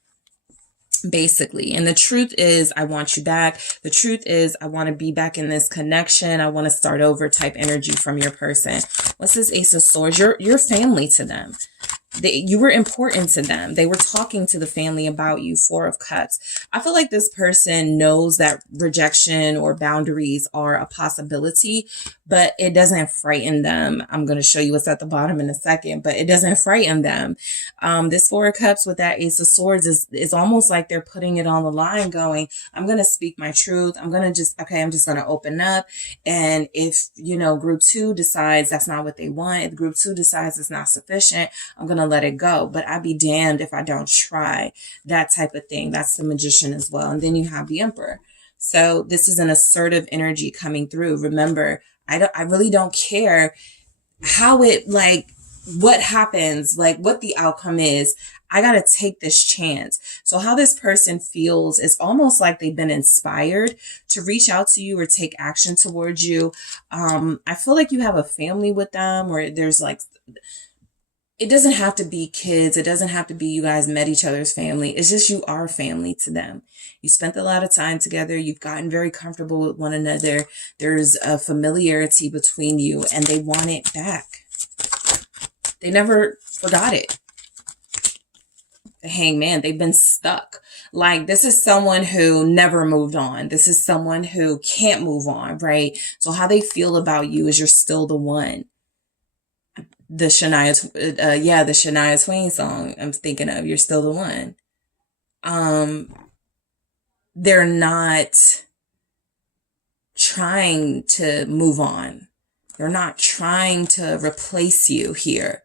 basically. And the truth is, I want you back. The truth is, I want to be back in this connection. I want to start over type energy from your person. What's this Ace of Swords? You're family to them. You were important to them. They were talking to the family about you. Four of Cups. I feel like this person knows that rejection or boundaries are a possibility, but it doesn't frighten them. I'm going to show you what's at the bottom in a second, but it doesn't frighten them. This Four of Cups with that Ace of Swords is almost like they're putting it on the line, going, I'm going to speak my truth. I'm just going to open up. And if, group 2 decides that's not what they want, if group 2 decides it's not sufficient, I'm going to let it go. But I'd be damned if I don't try, that type of thing. That's the Magician as well. And then you have the Emperor. So this is an assertive energy coming through. Remember, I really don't care how it, what happens, what the outcome is. I got to take this chance. So how this person feels is almost like they've been inspired to reach out to you or take action towards you. I feel like you have a family with them, or there's it doesn't have to be kids. It doesn't have to be you guys met each other's family. It's just you are family to them. You spent a lot of time together. You've gotten very comfortable with one another. There's a familiarity between you, and they want it back. They never forgot it. The Hangman, they've been stuck. This is someone who never moved on. This is someone who can't move on, right? So how they feel about you is you're still the one. The Shania Twain song I'm thinking of, you're still the one. They're not trying to move on. They're not trying to replace you here.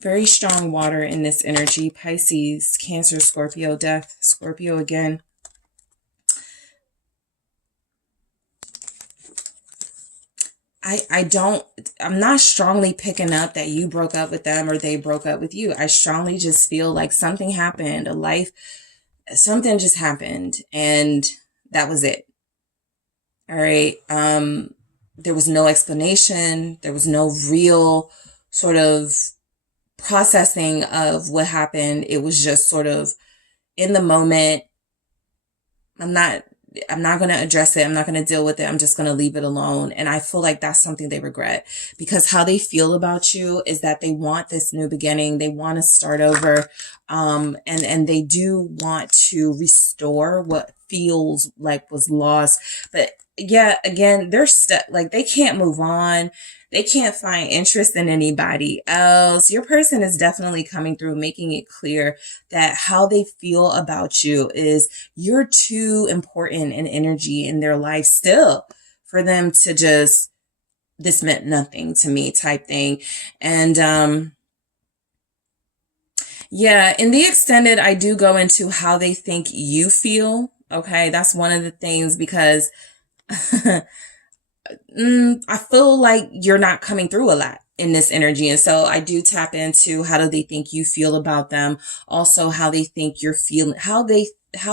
Very strong water in this energy. Pisces, Cancer, Scorpio, Death, Scorpio again. I'm not strongly picking up that you broke up with them or they broke up with you. I strongly just feel like something happened, something just happened, and that was it. All right. There was no explanation. There was no real sort of processing of what happened. It was just sort of in the moment. I'm not going to address it. I'm not going to deal with it. I'm just going to leave it alone. And I feel like that's something they regret, because how they feel about you is that they want this new beginning. They want to start over. And they do want to restore what feels like was lost. But yeah, again, they're stuck. They can't move on. They can't find interest in anybody else. Your person is definitely coming through, making it clear that how they feel about you is you're too important in energy in their life still for them to just, this meant nothing to me type thing. And, yeah, in the extended, I do go into how they think you feel. Okay. That's one of the things, because I feel like you're not coming through a lot in this energy. And so I do tap into how do they think you feel about them. Also, how they think you're feeling, how they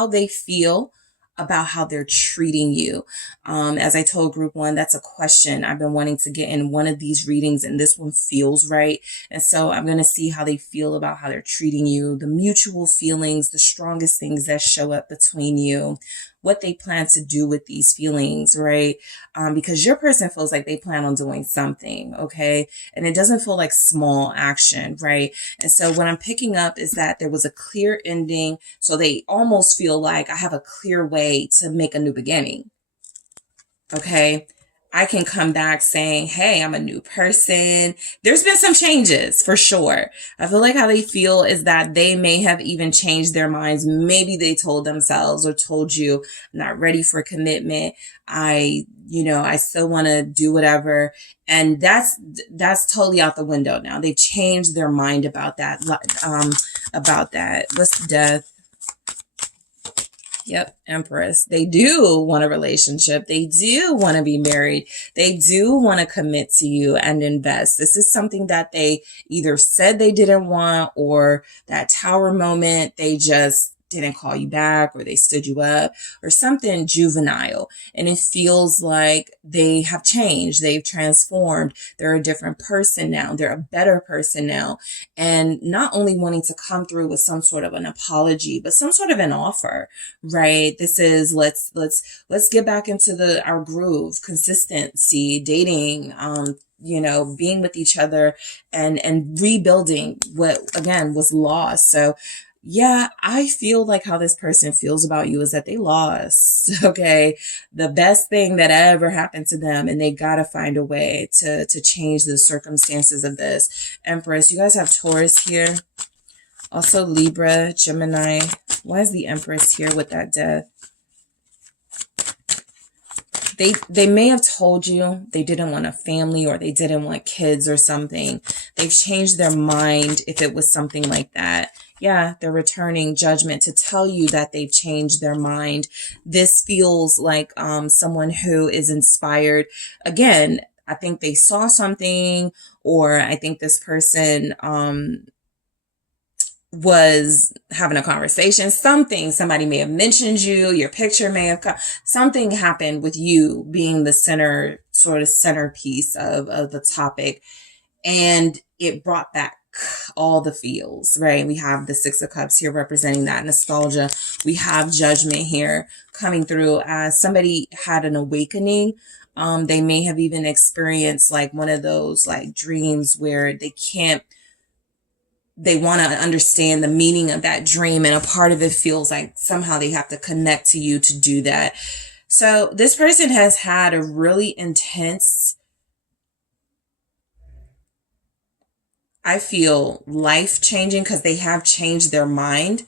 they feel about how they're treating you. As I told group one, that's a question I've been wanting to get in one of these readings, and this one feels right. And so I'm going to see how they feel about how they're treating you, the mutual feelings, the strongest things that show up between you, what they plan to do with these feelings, right? Because your person feels like they plan on doing something, okay? And it doesn't feel like small action, right? And so what I'm picking up is that there was a clear ending. So they almost feel like I have a clear way to make a new beginning, okay? I can come back saying, hey, I'm a new person. There's been some changes for sure. I feel like how they feel is that they may have even changed their minds. Maybe they told themselves or told you, I'm not ready for commitment. I still want to do whatever. And that's totally out the window now. They've changed their mind about that. What's death? Yep, Empress. They do want a relationship. They do want to be married. They do want to commit to you and invest. This is something that they either said they didn't want, or that tower moment, they just didn't call you back, or they stood you up, or something juvenile. And it feels like they have changed. They've transformed. They're a different person now. They're a better person now. And not only wanting to come through with some sort of an apology, but some sort of an offer, right? This is let's get back into our groove, consistency, dating, being with each other and rebuilding what again was lost. So yeah, I feel like how this person feels about you is that they lost, okay? The best thing that ever happened to them, and they got to find a way to change the circumstances of this. Empress, you guys have Taurus here. Also Libra, Gemini. Why is the Empress here with that death? They may have told you they didn't want a family, or they didn't want kids or something. They've changed their mind if it was something like that. Yeah, they're returning judgment to tell you that they've changed their mind. This feels like someone who is inspired. Again, I think they saw something, or I think this person was having a conversation, somebody may have mentioned you, your picture may have come, something happened with you being the centerpiece of the topic, and it brought back all the feels, right? We have the Six of Cups here representing that nostalgia. We have Judgment here coming through as somebody had an awakening. They may have even experienced like one of those like dreams where they want to understand the meaning of that dream, and a part of it feels like somehow they have to connect to you to do that. So this person has had a really intense, I feel, life-changing, because they have changed their mind.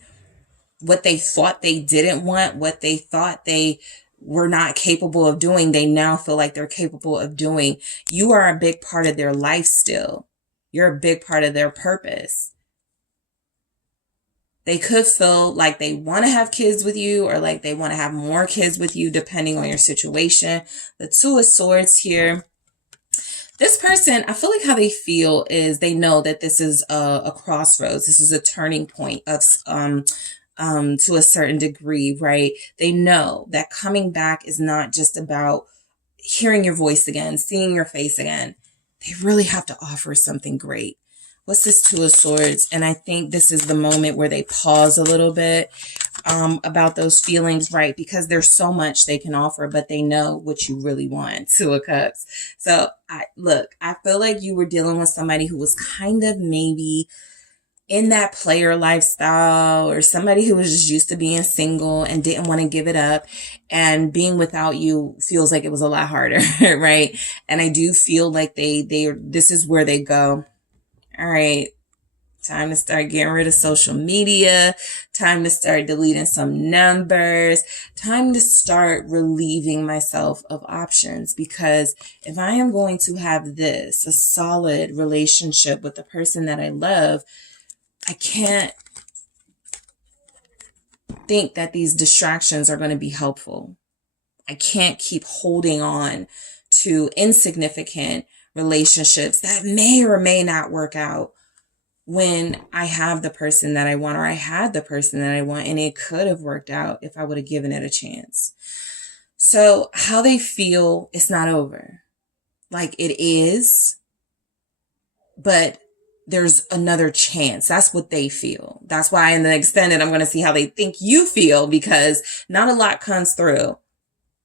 What they thought they didn't want, what they thought they were not capable of doing, they now feel like they're capable of doing. You are a big part of their life still. You're a big part of their purpose. They could feel like they want to have kids with you, or like they want to have more kids with you, depending on your situation. The Two of Swords here. This person, I feel like how they feel is they know that this is a crossroads. This is a turning point of to a certain degree, right? They know that coming back is not just about hearing your voice again, seeing your face again. They really have to offer something great. What's this Two of Swords? And I think this is the moment where they pause a little bit about those feelings, right? Because there's so much they can offer, but they know what you really want. Two of Cups. So I feel like you were dealing with somebody who was kind of maybe in that player lifestyle, or somebody who was just used to being single and didn't want to give it up, and being without you feels like it was a lot harder, right? And I do feel like this is where they go. All right, time to start getting rid of social media, time to start deleting some numbers, time to start relieving myself of options, because if I am going to have a solid relationship with the person that I love, I can't think that these distractions are going to be helpful. I can't keep holding on to insignificant relationships that may or may not work out when I have the person that I want, or I had the person that I want, and it could have worked out if I would have given it a chance. So how they feel, it's not over. Like it is, but there's another chance. That's what they feel. That's why in the extended, I'm going to see how they think you feel, because not a lot comes through,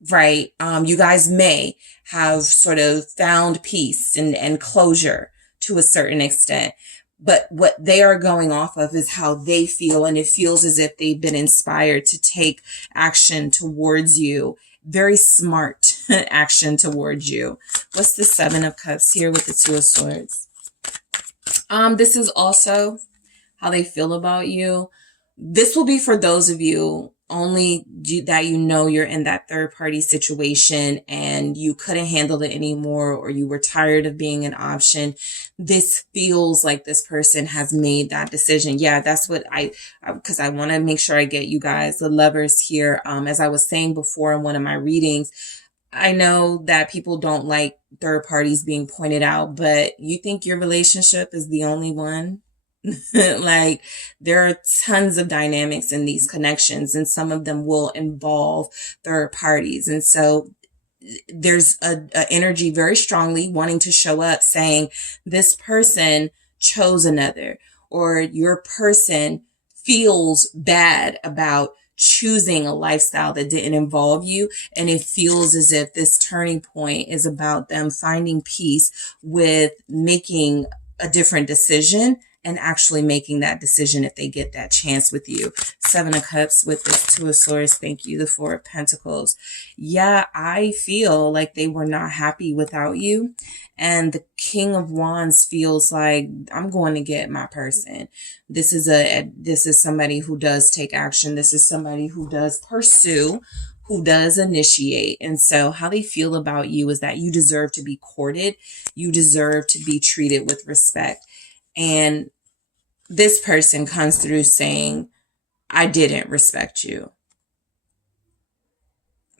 right? You guys may have sort of found peace and closure to a certain extent. But what they are going off of is how they feel. And it feels as if they've been inspired to take action towards you. Very smart action towards you. What's the 7 of Cups here with the 2 of Swords? This is also how they feel about you. This will be for those of you only that you know you're in that third party situation and you couldn't handle it anymore, or you were tired of being an option. This feels like this person has made that decision. Yeah, that's what because I want to make sure I get you guys the Lovers here. As I was saying before in one of my readings, I know that people don't like third parties being pointed out, but you think your relationship is the only one? Like, there are tons of dynamics in these connections, and some of them will involve third parties. And so there's a energy very strongly wanting to show up saying this person chose another, or your person feels bad about choosing a lifestyle that didn't involve you. And it feels as if this turning point is about them finding peace with making a different decision and actually making that decision if they get that chance with you. 7 of Cups with this 2 of Swords. Thank you. The 4 of Pentacles. Yeah, I feel like they were not happy without you. And the King of Wands feels like, I'm going to get my person. This is somebody who does take action. This is somebody who does pursue, who does initiate. And so how they feel about you is that you deserve to be courted. You deserve to be treated with respect. And this person comes through saying, I didn't respect you.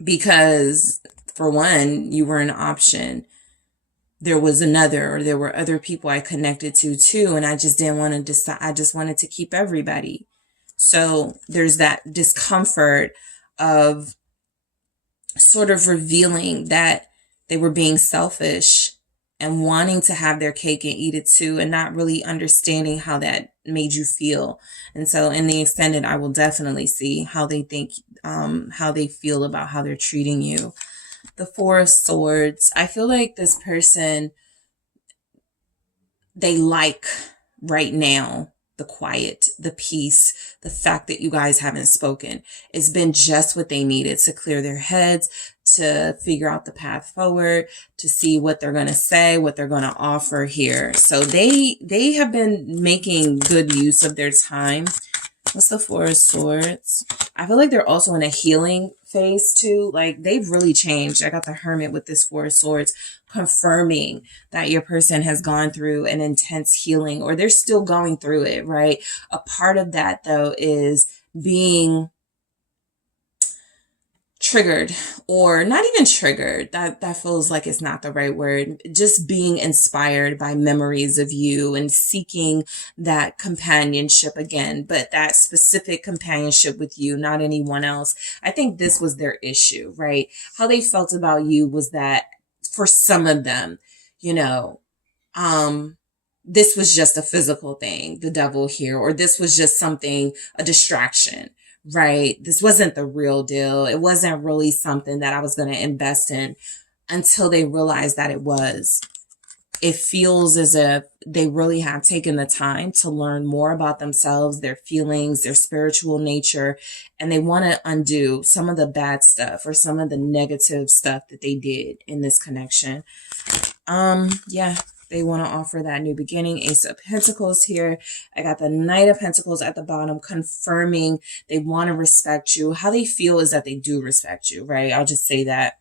Because, for one, you were an option. There was another, or there were other people I connected to too, and I just didn't want to decide. I just wanted to keep everybody. So there's that discomfort of sort of revealing that they were being selfish and wanting to have their cake and eat it too, and not really understanding how that made you feel. And so in the extended, I will definitely see how they think, how they feel about how they're treating you. The 4 of Swords. I feel like this person, they like right now the quiet, the peace, the fact that you guys haven't spoken. It's been just what they needed to clear their heads, to figure out the path forward, to see what they're going to say, what they're going to offer here. So they have been making good use of their time. What's the 4 of Swords? I feel like they're also in a healing phase too. Like, they've really changed. I got the Hermit with this 4 of Swords, confirming that your person has gone through an intense healing, or they're still going through it, right? A part of that, though, is being triggered, or not even triggered. That feels like it's not the right word. Just being inspired by memories of you and seeking that companionship again, but that specific companionship with you, not anyone else. I think this was their issue, right? How they felt about you was that for some of them, you know, this was just a physical thing, the Devil here, or this was just something, a distraction. Right? This wasn't the real deal. It wasn't really something that I was going to invest in, until they realized that it was. It feels as if they really have taken the time to learn more about themselves, their feelings, their spiritual nature, and they want to undo some of the bad stuff or some of the negative stuff that they did in this connection. Yeah. They want to offer that new beginning. Ace of Pentacles here. I got the Knight of Pentacles at the bottom, confirming they want to respect you. How they feel is that they do respect you, right? I'll just say that.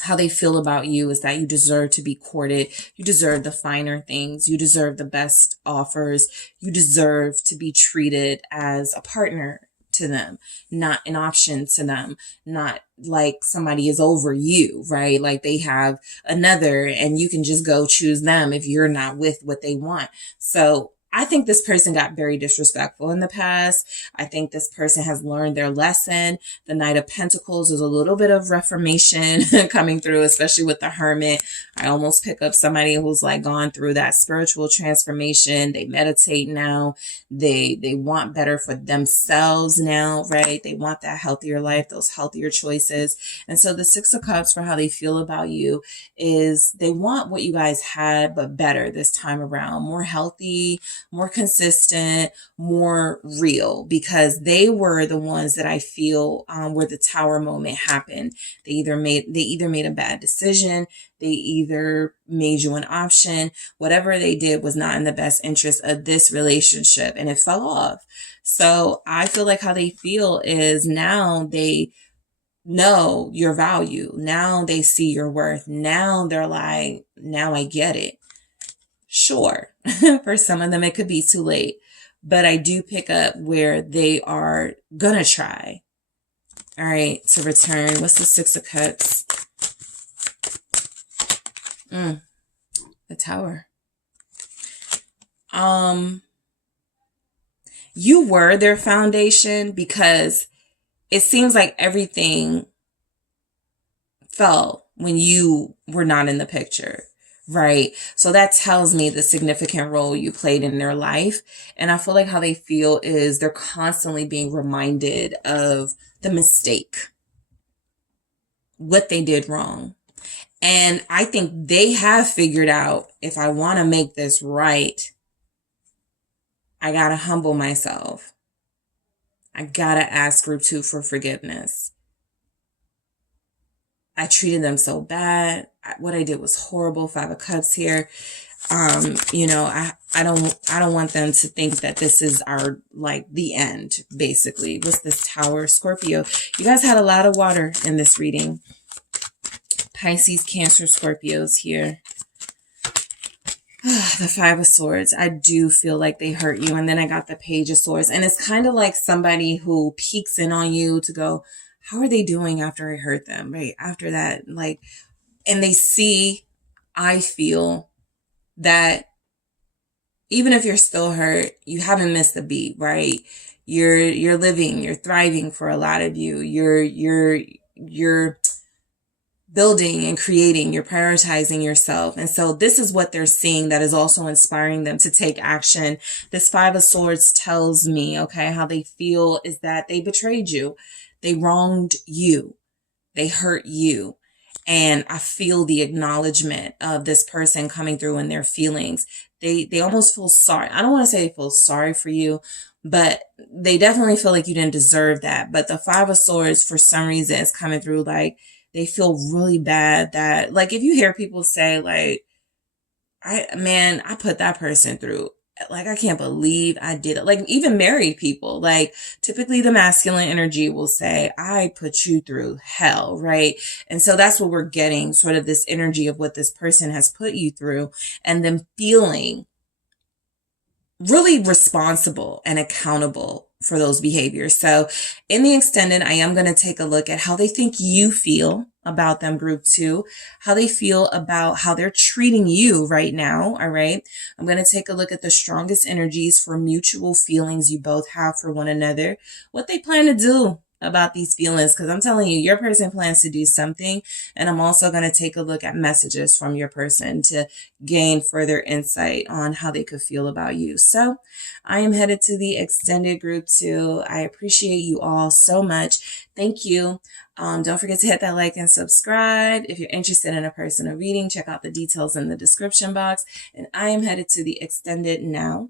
How they feel about you is that you deserve to be courted. You deserve the finer things. You deserve the best offers. You deserve to be treated as a partner to them, not an option to them, not like somebody is over you, right? Like they have another and you can just go choose them if you're not with what they want. So I think this person got very disrespectful in the past. I think this person has learned their lesson. The Knight of Pentacles is a little bit of reformation coming through, especially with the Hermit. I almost pick up somebody who's like gone through that spiritual transformation. They meditate now. They want better for themselves now, right? They want that healthier life, those healthier choices. And so the Six of Cups, for how they feel about you, is they want what you guys had, but better this time around. More healthy, more consistent, more real, because they were the ones that I feel where the tower moment happened. They either made a bad decision, they either made you an option. Whatever they did was not in the best interest of this relationship, and it fell off. So I feel like how they feel is now they know your value. Now they see your worth. Now they're like, now I get it. Sure, for some of them, it could be too late, but I do pick up where they are gonna try. All right, to return. What's the Six of Cups? The Tower. You were their foundation, because it seems like everything fell when you were not in the picture. Right. So that tells me the significant role you played in their life. And I feel like how they feel is they're constantly being reminded of the mistake, what they did wrong. And I think they have figured out, if I want to make this right, I got to humble myself. I got to ask Group 2 for forgiveness. I treated them so bad. What I did was horrible. Five of Cups here. You know, I don't want them to think that this is our, like, the end, basically. What's this Tower? Scorpio. You guys had a lot of water in this reading. Pisces, Cancer, Scorpios here. The Five of Swords. I do feel like they hurt you. And then I got the Page of Swords. And it's kind of like somebody who peeks in on you to go, how are they doing after I hurt them? Right after that, like, and they see, I feel that even if you're still hurt, you haven't missed a beat, right? You're living, you're thriving for a lot of you. You're building and creating, you're prioritizing yourself. And so this is what they're seeing that is also inspiring them to take action. This Five of Swords tells me, okay, how they feel is that they betrayed you. They wronged you. They hurt you. And I feel the acknowledgement of this person coming through in their feelings. They almost feel sorry. I don't want to say they feel sorry for you, but they definitely feel like you didn't deserve that. But the Five of Swords, for some reason, is coming through like they feel really bad that, like, if you hear people say, like, I put that person through, like, I can't believe I did it. Like, even married people, like, typically the masculine energy will say, I put you through hell, right? And so that's what we're getting, sort of this energy of what this person has put you through, and them feeling really responsible and accountable for those behaviors. So in the extended, I am going to take a look at how they think you feel about them, Group 2, how they feel about how they're treating you right now. All right. I'm going to take a look at the strongest energies for mutual feelings you both have for one another, what they plan to do about these feelings, because I'm telling you, your person plans to do something. And I'm also going to take a look at messages from your person to gain further insight on how they could feel about you. So I am headed to the extended Group 2. I appreciate you all so much. Thank you. Don't forget to hit that like and subscribe. If you're interested in a personal reading, check out the details in the description box. And I am headed to the extended now.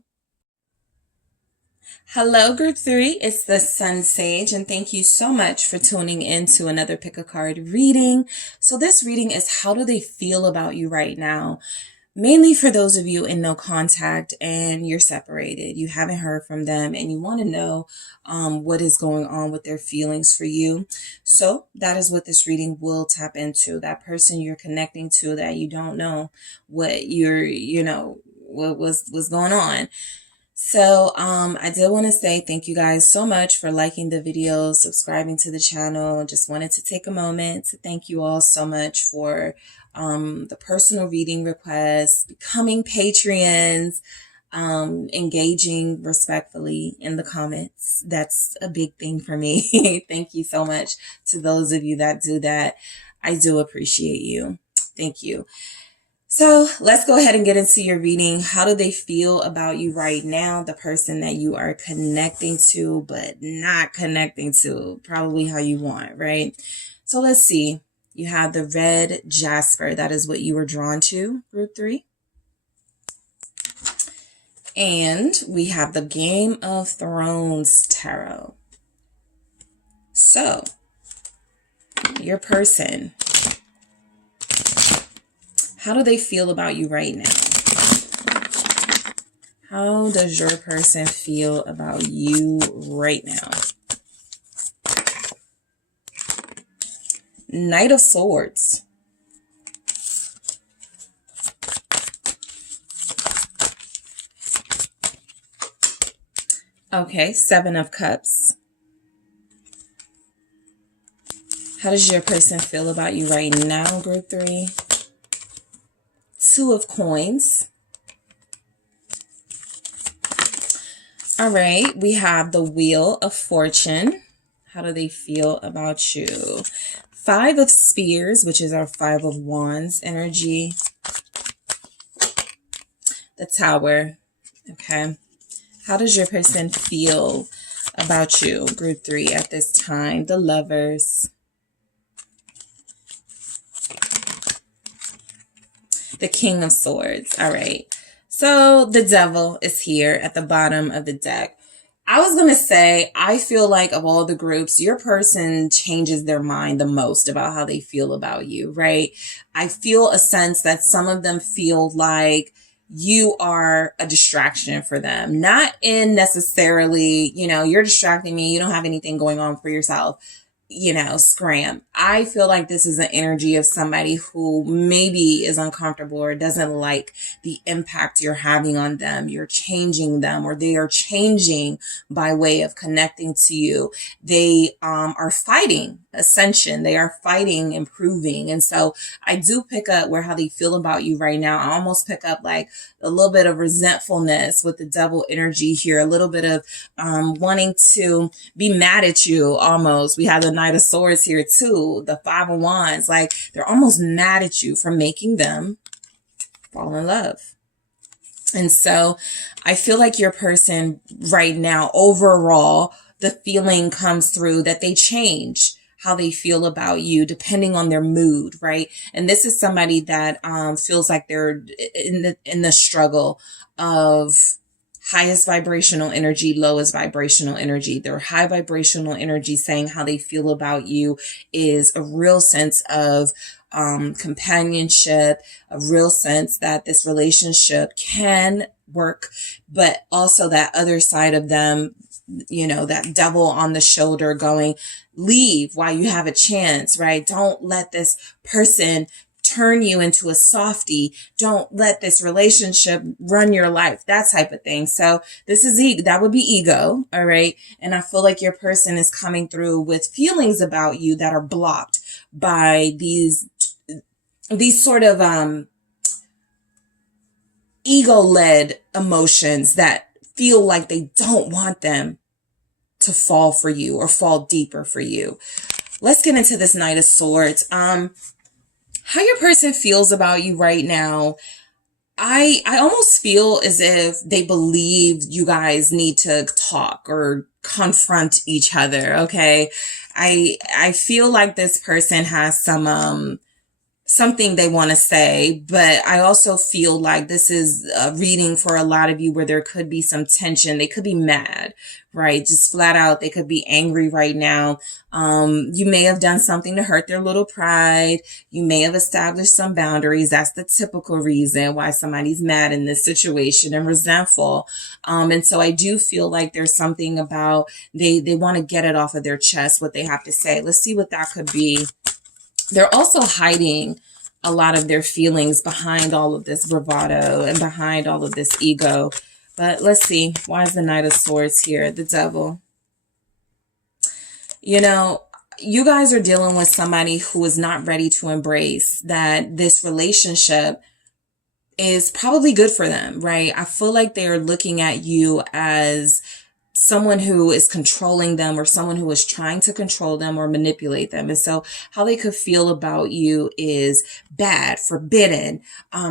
Hello, Group 3. It's the SunSage, and thank you so much for tuning in to another Pick a Card reading. So this reading is, how do they feel about you right now? Mainly for those of you in no contact and you're separated. You haven't heard from them and you want to know what is going on with their feelings for you. So that is what this reading will tap into. That person you're connecting to that you don't know what what was going on. So I did want to say thank you guys so much for liking the video, subscribing to the channel. Just wanted to take a moment to thank you all so much for the personal reading requests, becoming Patreons. engaging respectfully in the comments. That's a big thing for me. Thank you so much to those of you that do that. I do appreciate you. Thank you. So let's go ahead and get into your reading. How do they feel about you right now? The person that you are connecting to, but not connecting to, probably how you want, right? So let's see. You have the red jasper. That is what you were drawn to, group 3. And we have the Game of Thrones tarot. So, your person, how do they feel about you right now? How does your person feel about you right now? Knight of Swords. Okay, 7 of Cups. How does your person feel about you right now, group 3? 2 of Coins. All right, we have the Wheel of Fortune. How do they feel about you? 5 of Spears, which is our 5 of Wands energy. The Tower. Okay. How does your person feel about you, group 3, at this time? The Lovers. The King of Swords. All right. So the Devil is here at the bottom of the deck. I was going to say, I feel like of all the groups, your person changes their mind the most about how they feel about you, right? I feel a sense that some of them feel like you are a distraction for them. Not in necessarily, you're distracting me. You don't have anything going on for yourself. Scram. I feel like this is an energy of somebody who maybe is uncomfortable or doesn't like the impact you're having on them. You're changing them, or they are changing by way of connecting to you. They are fighting ascension. They are fighting improving. And so I do pick up how they feel about you right now. I almost pick up like a little bit of resentfulness with the Devil energy here, a little bit of wanting to be mad at you almost. We have the Knight of Swords here too, the 5 of Wands. Like they're almost mad at you for making them fall in love. And so I feel like your person right now, overall, the feeling comes through that they change how they feel about you depending on their mood, right? And this is somebody that feels like they're in the struggle of highest vibrational energy, lowest vibrational energy. Their high vibrational energy, saying how they feel about you, is a real sense of companionship, a real sense that this relationship can work, but also that other side of them, that devil on the shoulder going, leave while you have a chance, right? Don't let this person turn you into a softie. Don't let this relationship run your life, that type of thing. So this is that would be ego. All right. And I feel like your person is coming through with feelings about you that are blocked by these sort of ego-led emotions that feel like they don't want them to fall for you or fall deeper for you. Let's get into this Knight of Swords. How your person feels about you right now. I almost feel as if they believe you guys need to talk or confront each other. Okay. I feel like this person has something they want to say, but I also feel like this is a reading for a lot of you where there could be some tension. They could be mad, right? Just flat out. They could be angry right now. You may have done something to hurt their little pride. You may have established some boundaries. That's the typical reason why somebody's mad in this situation and resentful. And so I do feel like there's something about they want to get it off of their chest, what they have to say. Let's see what that could be. They're also hiding a lot of their feelings behind all of this bravado and behind all of this ego. But let's see. Why is the Knight of Swords here? The Devil. You guys are dealing with somebody who is not ready to embrace that this relationship is probably good for them, right? I feel like they're looking at you as someone who is controlling them or someone who is trying to control them or manipulate them. And so how they could feel about you is bad, forbidden,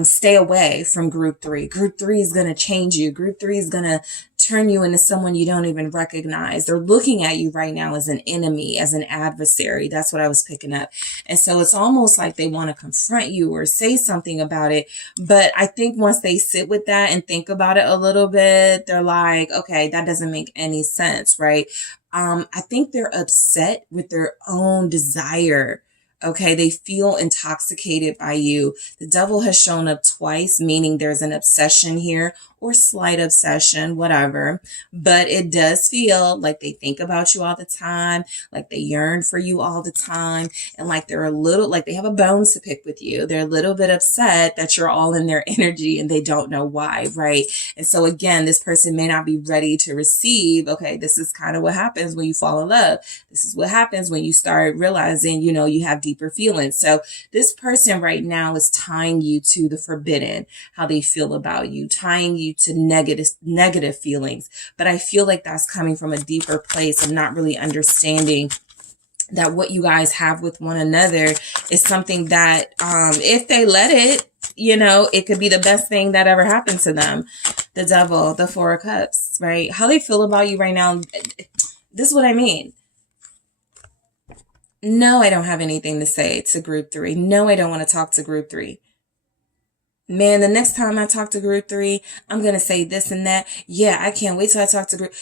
stay away from group three. Group three is going to change you. Group three is going to turn you into someone you don't even recognize. They're looking at you right now as an enemy, as an adversary. That's what I was picking up. And so it's almost like they want to confront you or say something about it. But I think once they sit with that and think about it a little bit, they're like, okay, that doesn't make any sense, right? I think they're upset with their own desire. Okay, they feel intoxicated by you. The devil has shown up twice, meaning there's an obsession here or slight obsession, whatever. But it does feel like they think about you all the time, like they yearn for you all the time, and like they're a little, like they have a bones to pick with you. They're a little bit upset that you're all in their energy and they don't know why, right? And so again, this person may not be ready to receive, okay, this is kind of what happens when you fall in love. This is what happens when you start realizing, you know, you have deeper feelings. So this person right now is tying you to the forbidden, how they feel about you, tying you to negative feelings. But I feel like that's coming from a deeper place of not really understanding that what you guys have with one another is something that, if they let it, you know, it could be the best thing that ever happened to them. The devil, the Four of Cups, right? How they feel about you right now. This is what I mean. No, I don't have anything to say to group three. No, I don't want to talk to group three. Man, the next time I talk to group three, I'm going to say this and that. Yeah, I can't wait till I talk to group.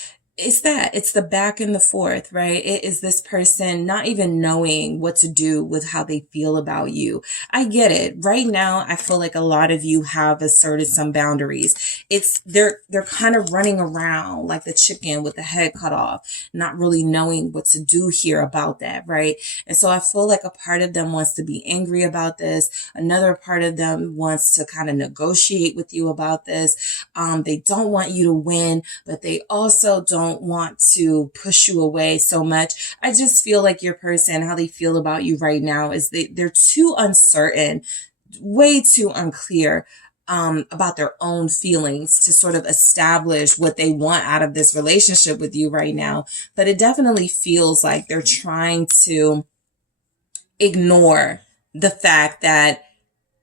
It's that. It's the back and the forth, right? It is this person not even knowing what to do with how they feel about you. I get it. Right now, I feel like a lot of you have asserted some boundaries. They're kind of running around like the chicken with the head cut off, not really knowing what to do here about that, right? And so I feel like a part of them wants to be angry about this. Another part of them wants to kind of negotiate with you about this. They don't want you to win, but they also don't want to push you away so much. I just feel like your person, how they feel about you right now is they're too uncertain, way too unclear about their own feelings to sort of establish what they want out of this relationship with you right now. But it definitely feels like they're trying to ignore the fact that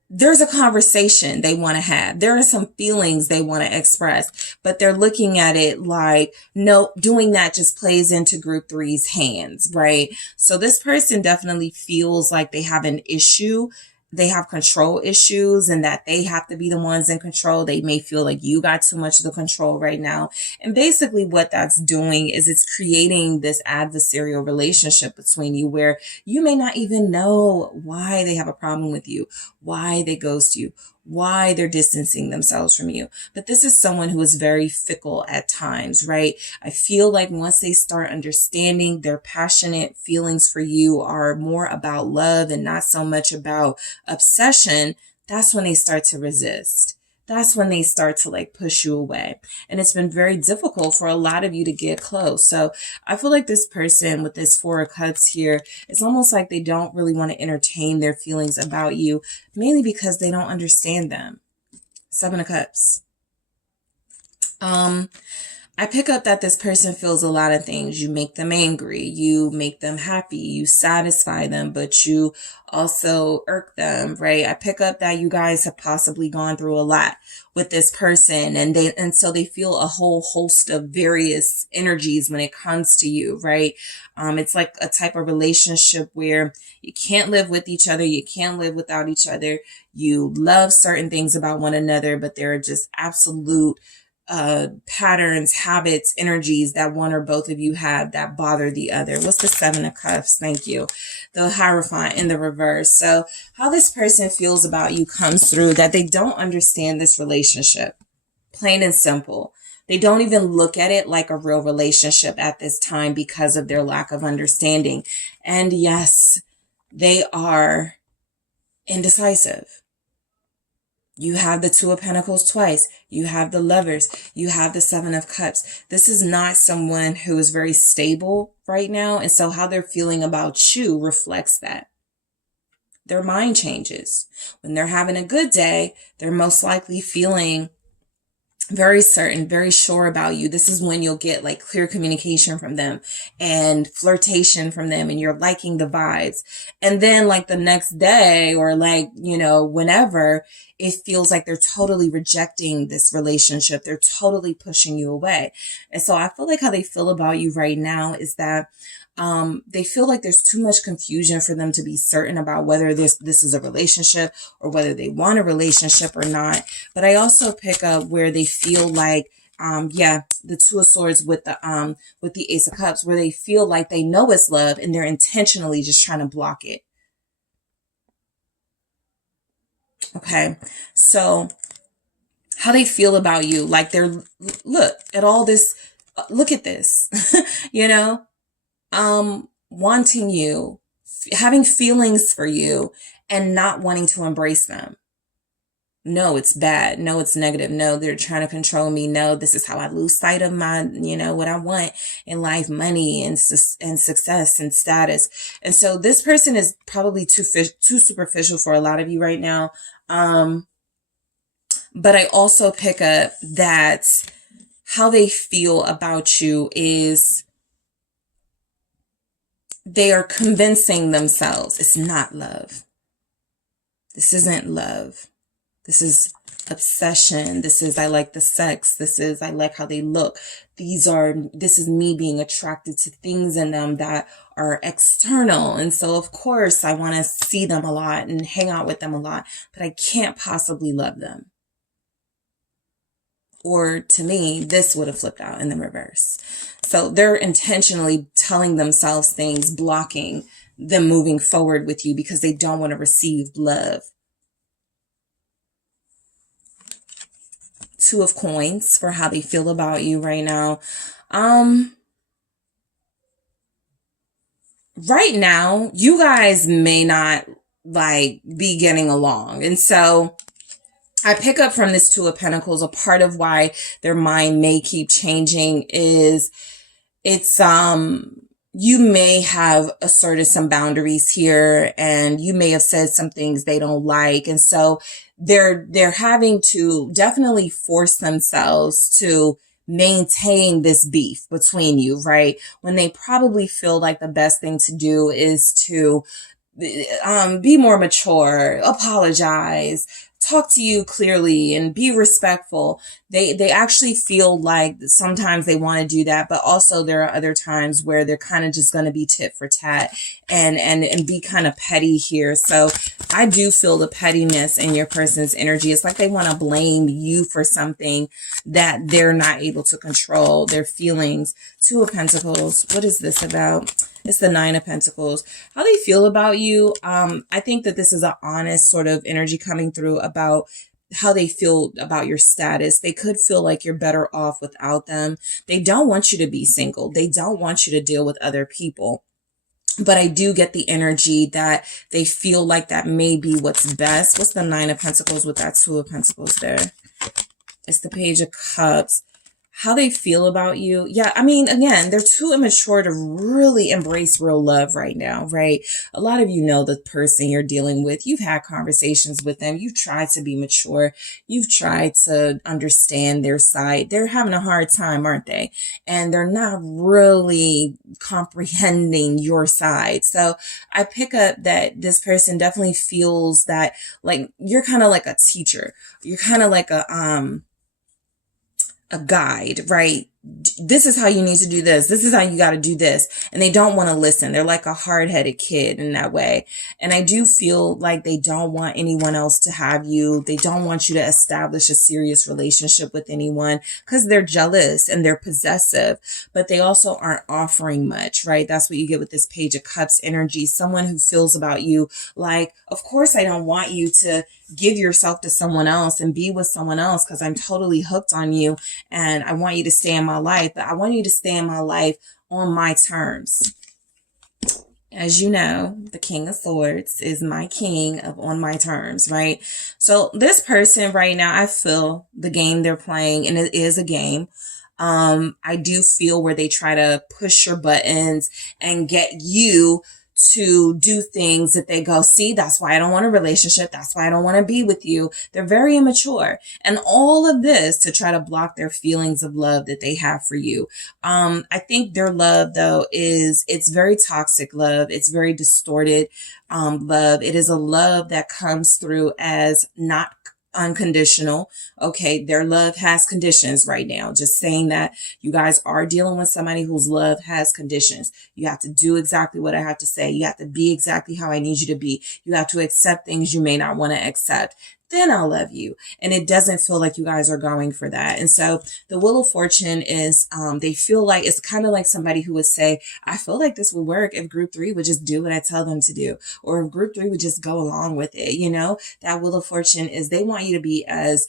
there's a conversation they want to have. There are some feelings they want to express, but they're looking at it like, no, doing that just plays into group three's hands, right? So this person definitely feels like they have an issue. They have control issues and that they have to be the ones in control. They may feel like you got too much of the control right now. And basically what that's doing is it's creating this adversarial relationship between you where you may not even know why they have a problem with you, why they ghost you, why they're distancing themselves from you. But this is someone who is very fickle at times, right? I feel like once they start understanding their passionate feelings for you are more about love and not so much about obsession, that's when they start to resist. That's when they start to like push you away. And it's been very difficult for a lot of you to get close. So I feel like this person with this Four of Cups here, it's almost like they don't really want to entertain their feelings about you, mainly because they don't understand them. Seven of Cups. I pick up that this person feels a lot of things. You make them angry, you make them happy, you satisfy them, but you also irk them, right? I pick up that you guys have possibly gone through a lot with this person and so they feel a whole host of various energies when it comes to you, right? It's like a type of relationship where you can't live with each other, you can't live without each other. You love certain things about one another, but they're just absolute patterns, habits, energies that one or both of you have that bother the other. What's the Seven of Cups? Thank you. The Hierophant in the reverse. So how this person feels about you comes through that they don't understand this relationship. Plain and simple. They don't even look at it like a real relationship at this time because of their lack of understanding. And yes, they are indecisive. You have the Two of Pentacles twice. You have the Lovers. You have the Seven of Cups. This is not someone who is very stable right now. And so how they're feeling about you reflects that. their mind changes. When they're having a good day, they're most likely feeling very certain, very sure about you. This is when you'll get like clear communication from them and flirtation from them, and you're liking the vibes. And then like the next day, or like, whenever, it feels like they're totally rejecting this relationship. They're totally pushing you away. And so I feel like how they feel about you right now is that they feel like there's too much confusion for them to be certain about whether this is a relationship or whether they want a relationship or not. But I also pick up where they feel like, the Two of Swords with the Ace of Cups, where they feel like they know it's love and they're intentionally just trying to block it. Okay, so how they feel about you, like look at all this, look at this, wanting you, having feelings for you, and not wanting to embrace them. No, it's bad. No, it's negative. No, they're trying to control me. No, this is how I lose sight of my, what I want in life, money and success and status. And so this person is probably too superficial for a lot of you right now. But I also pick up that how they feel about you is they are convincing themselves it's not love. This isn't love. This is obsession. This is, I like the sex. This is, I like how they look. This is me being attracted to things in them that are external. And so of course I want to see them a lot and hang out with them a lot, but I can't possibly love them. Or to me, this would have flipped out in the reverse. So they're intentionally telling themselves things, blocking them moving forward with you because they don't want to receive love. Two of Coins for how they feel about you right now. Right now, you guys may not be getting along. And so I pick up from this Two of Pentacles, a part of why their mind may keep changing is it's, you may have asserted some boundaries here, and you may have said some things they don't like. And so they're having to definitely force themselves to maintain this beef between you, right? When they probably feel like the best thing to do is to be more mature, apologize, talk to you clearly, and be respectful. They actually feel like sometimes they want to do that, but also there are other times where they're kind of just going to be tit for tat and be kind of petty here. So I do feel the pettiness in your person's energy. It's like they want to blame you for something that they're not able to control, their feelings. Two of Pentacles. What is this about? It's the Nine of Pentacles. How they feel about you. I think that this is an honest sort of energy coming through about how they feel about your status. They could feel like you're better off without them. They don't want you to be single. They don't want you to deal with other people. But I do get the energy that they feel like that may be what's best. What's the Nine of Pentacles with that Two of Pentacles there? It's the Page of Cups. How they feel about you. Yeah, I mean, again, they're too immature to really embrace real love right now, right? A lot of you know the person you're dealing with. You've had conversations with them. You've tried to be mature. You've tried to understand their side. They're having a hard time, aren't they? And they're not really comprehending your side. So I pick up that this person definitely feels that like you're kind of like a teacher. You're kind of like a guide, right? This is how you need to do this. This is how you got to do this. And they don't want to listen. They're like a hard-headed kid in that way. And I do feel like they don't want anyone else to have you. They don't want you to establish a serious relationship with anyone because they're jealous and they're possessive, but they also aren't offering much, right? That's what you get with this Page of Cups energy. Someone who feels about you like, of course, I don't want you to give yourself to someone else and be with someone else because I'm totally hooked on you and I want you to stay in my life, but I want you to stay in my life on my terms. As you know, the King of Swords is my king of on my terms, right? So this person right now, I feel the game they're playing, and it is a game. I do feel where they try to push your buttons and get you to do things that they go, see, that's why I don't want a relationship. That's why I don't want to be with you. They're very immature. And all of this to try to block their feelings of love that they have for you. I think their love, though, it's very toxic love. It's very distorted love. It is a love that comes through as not unconditional. Okay, their love has conditions right now. Just saying that you guys are dealing with somebody whose love has conditions. You have to do exactly what I have to say. You have to be exactly how I need you to be. You have to accept things you may not want to accept. Then I'll love you. And it doesn't feel like you guys are going for that. And so the Wheel of Fortune is, they feel like it's kind of like somebody who would say, I feel like this would work if group 3 would just do what I tell them to do, or if group 3 would just go along with it. You know, that Wheel of Fortune is they want you to be as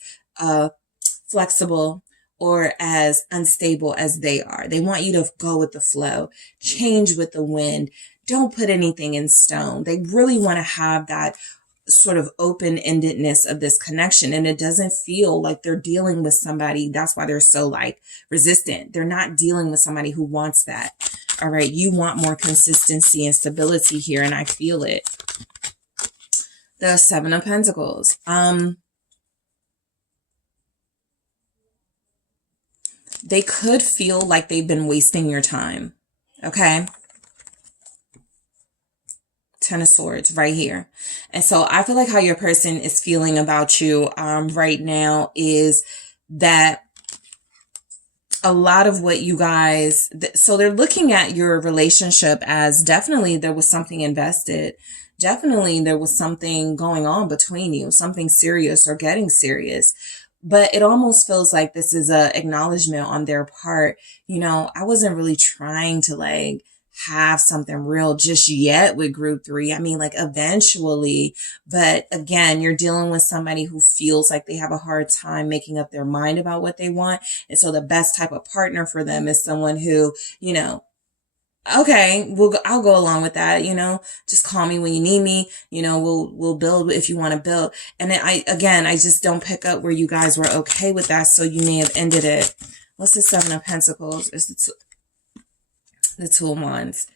flexible or as unstable as they are. They want you to go with the flow, change with the wind. Don't put anything in stone. They really want to have that sort of open-endedness of this connection. And it doesn't feel like they're dealing with somebody. That's why they're so like resistant. They're not dealing with somebody who wants that. All right. You want more consistency and stability here. And I feel it. The 7 of Pentacles. They could feel like they've been wasting your time. Okay. 10 of Swords right here. And so I feel like how your person is feeling about you right now is that a lot of what you guys, so they're looking at your relationship as definitely there was something invested. Definitely there was something going on between you, something serious or getting serious. But it almost feels like this is a acknowledgement on their part. You know, I wasn't really trying to like have something real just yet with group 3. I mean, like eventually, but again, you're dealing with somebody who feels like they have a hard time making up their mind about what they want. And so the best type of partner for them is someone who, you know, okay, I'll go along with that. You know, just call me when you need me. You know, we'll build if you want to build. And then I just don't pick up where you guys were okay with that. So you may have ended it. What's the 7 of Pentacles? It's the 2 of Wands.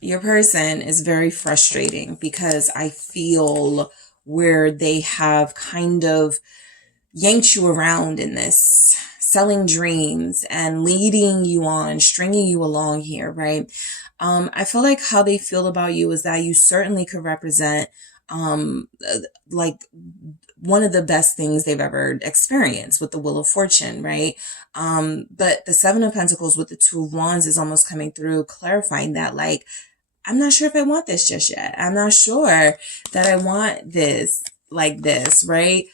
Your person is very frustrating because I feel where they have kind of yanked you around in this, selling dreams and leading you on, stringing you along here, right? I feel like how they feel about you is that you certainly could represent like one of the best things they've ever experienced with the Wheel of Fortune, right? But the 7 of Pentacles with the 2 of Wands is almost coming through, clarifying that, like, I'm not sure if I want this just yet. I'm not sure that I want this like this, right?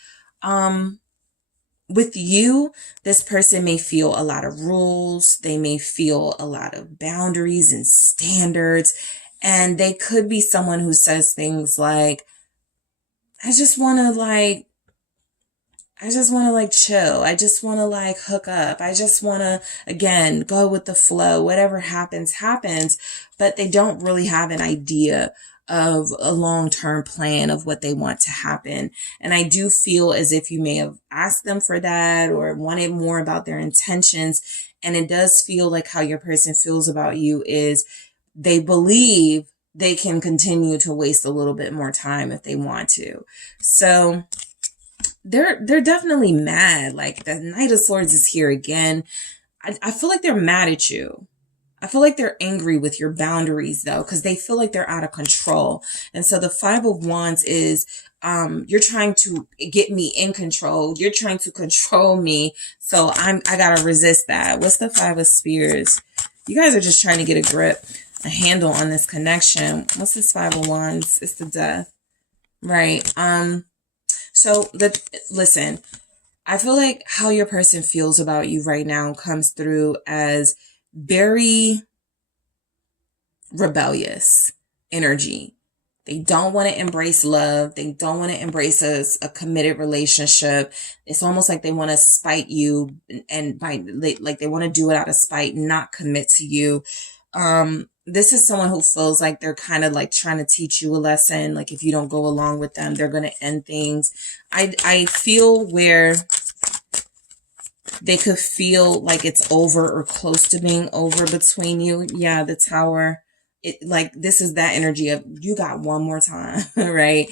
With you, this person may feel a lot of rules. They may feel a lot of boundaries and standards. And they could be someone who says things like, I just want to like chill. I just want to like hook up. I just want to, again, go with the flow. Whatever happens, happens. But they don't really have an idea of a long-term plan of what they want to happen. And I do feel as if you may have asked them for that or wanted more about their intentions. And it does feel like how your person feels about you is they believe they can continue to waste a little bit more time if they want to. So they're definitely mad. Like the Knight of Swords is here again. I feel like they're mad at you. I feel like they're angry with your boundaries though, because they feel like they're out of control. And so the 5 of Wands is, you're trying to get me in control. You're trying to control me. So I gotta resist that. What's the 5 of Spears? You guys are just trying to get a grip, a handle on this connection. What's this 5 of Wands? It's the Death, right? So listen, I feel like how your person feels about you right now comes through as very rebellious energy. They don't want to embrace love. They don't want to embrace a committed relationship. It's almost like they want to spite you and like they want to do it out of spite, not commit to you. This is someone who feels like they're kind of like trying to teach you a lesson. Like if you don't go along with them, they're going to end things. I feel where they could feel like it's over or close to being over between you. Yeah, the Tower. like, this is that energy of, you got one more time, right?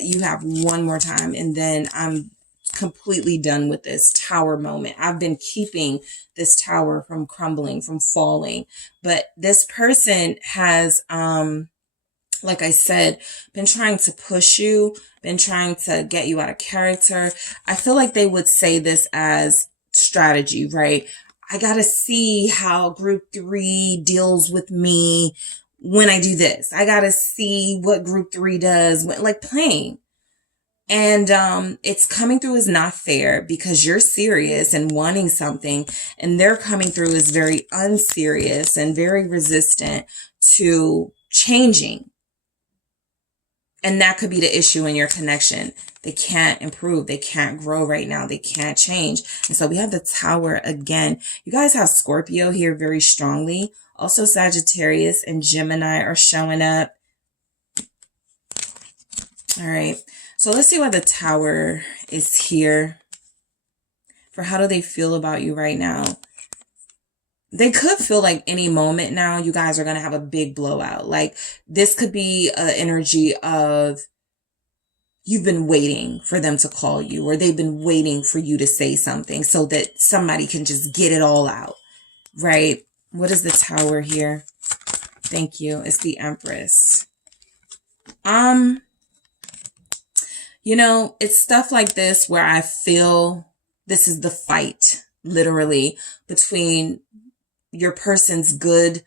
You have one more time, and then I'm completely done with this tower moment. I've been keeping this tower from crumbling, from falling. But this person has, like I said, been trying to push you, been trying to get you out of character. I feel like they would say this as strategy, right? I got to see how group 3 deals with me when I do this. I got to see what group 3 does when, like, playing. And it's coming through as not fair because you're serious and wanting something, and they're coming through as very unserious and very resistant to changing. And that could be the issue in your connection. They can't improve. They can't grow right now. They can't change. And so we have the Tower again. You guys have Scorpio here very strongly. Also Sagittarius and Gemini are showing up. All right. So let's see why the Tower is here. For how do they feel about you right now? They could feel like any moment now you guys are going to have a big blowout. Like, this could be an energy of you've been waiting for them to call you, or they've been waiting for you to say something so that somebody can just get it all out, right? What is the Tower here? Thank you. It's the Empress. You know, it's stuff like this where I feel this is the fight, literally, between your person's good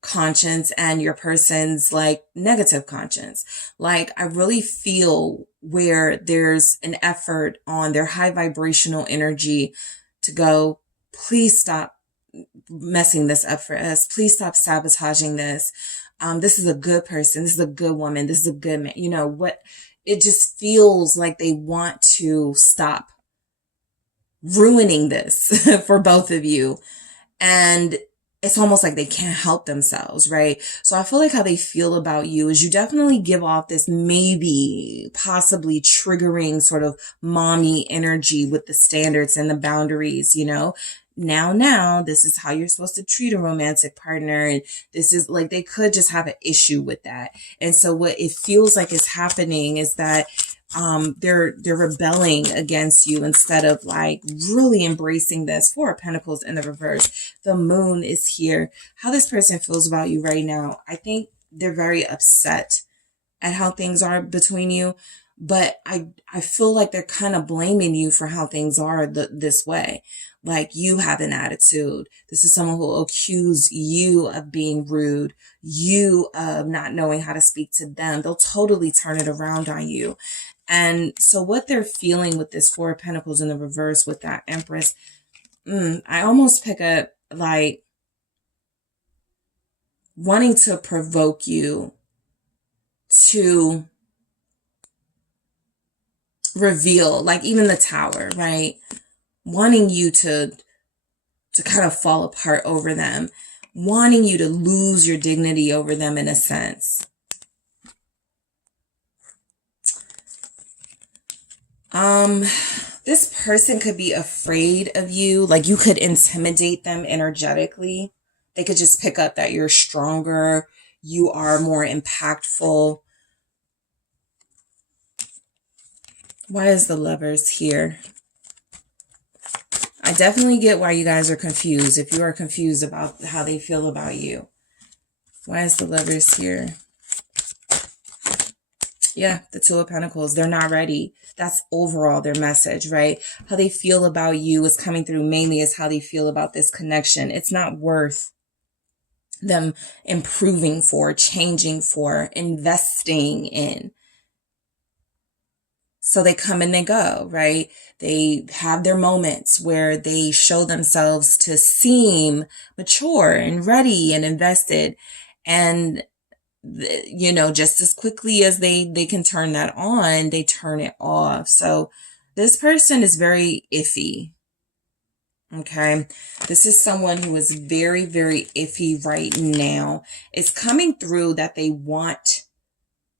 conscience and your person's, like, negative conscience. Like, I really feel where there's an effort on their high vibrational energy to go, please stop messing this up for us. Please stop sabotaging this. This is a good person. This is a good woman. This is a good man. You know what? It just feels like they want to stop ruining this for both of you. And it's almost like they can't help themselves, right? So I feel like how they feel about you is you definitely give off this maybe possibly triggering sort of mommy energy with the standards and the boundaries, you know? Now, this is how you're supposed to treat a romantic partner. And this is like, they could just have an issue with that. And so what it feels like is happening is that they're rebelling against you instead of, like, really embracing this. Four of Pentacles in the reverse. The Moon is here. How this person feels about you right now, I think they're very upset at how things are between you. But I feel like they're kind of blaming you for how things are this way. Like, you have an attitude. This is someone who will accuse you of being rude, you of not knowing how to speak to them. They'll totally turn it around on you. And so what they're feeling with this Four of Pentacles in the reverse with that Empress, I almost pick up, like, wanting to provoke you to reveal, like, even the Tower, right? Wanting you to kind of fall apart over them, wanting you to lose your dignity over them in a sense. This person could be afraid of you. Like, you could intimidate them energetically. They could just pick up that you're stronger, you are more impactful. Why is the Lovers here? I definitely get why you guys are confused. If you are confused about how they feel about you. Why is the Lovers here? Yeah, the Two of Pentacles. They're not ready. That's overall their message, right? How they feel about you is coming through mainly as how they feel about this connection. It's not worth them improving for, changing for, investing in. So they come and they go, right? They have their moments where they show themselves to seem mature and ready and invested. And, you know, just as quickly as they can turn that on, they turn it off. So this person is very iffy. Okay. This is someone who is very, very iffy right now. It's coming through that they want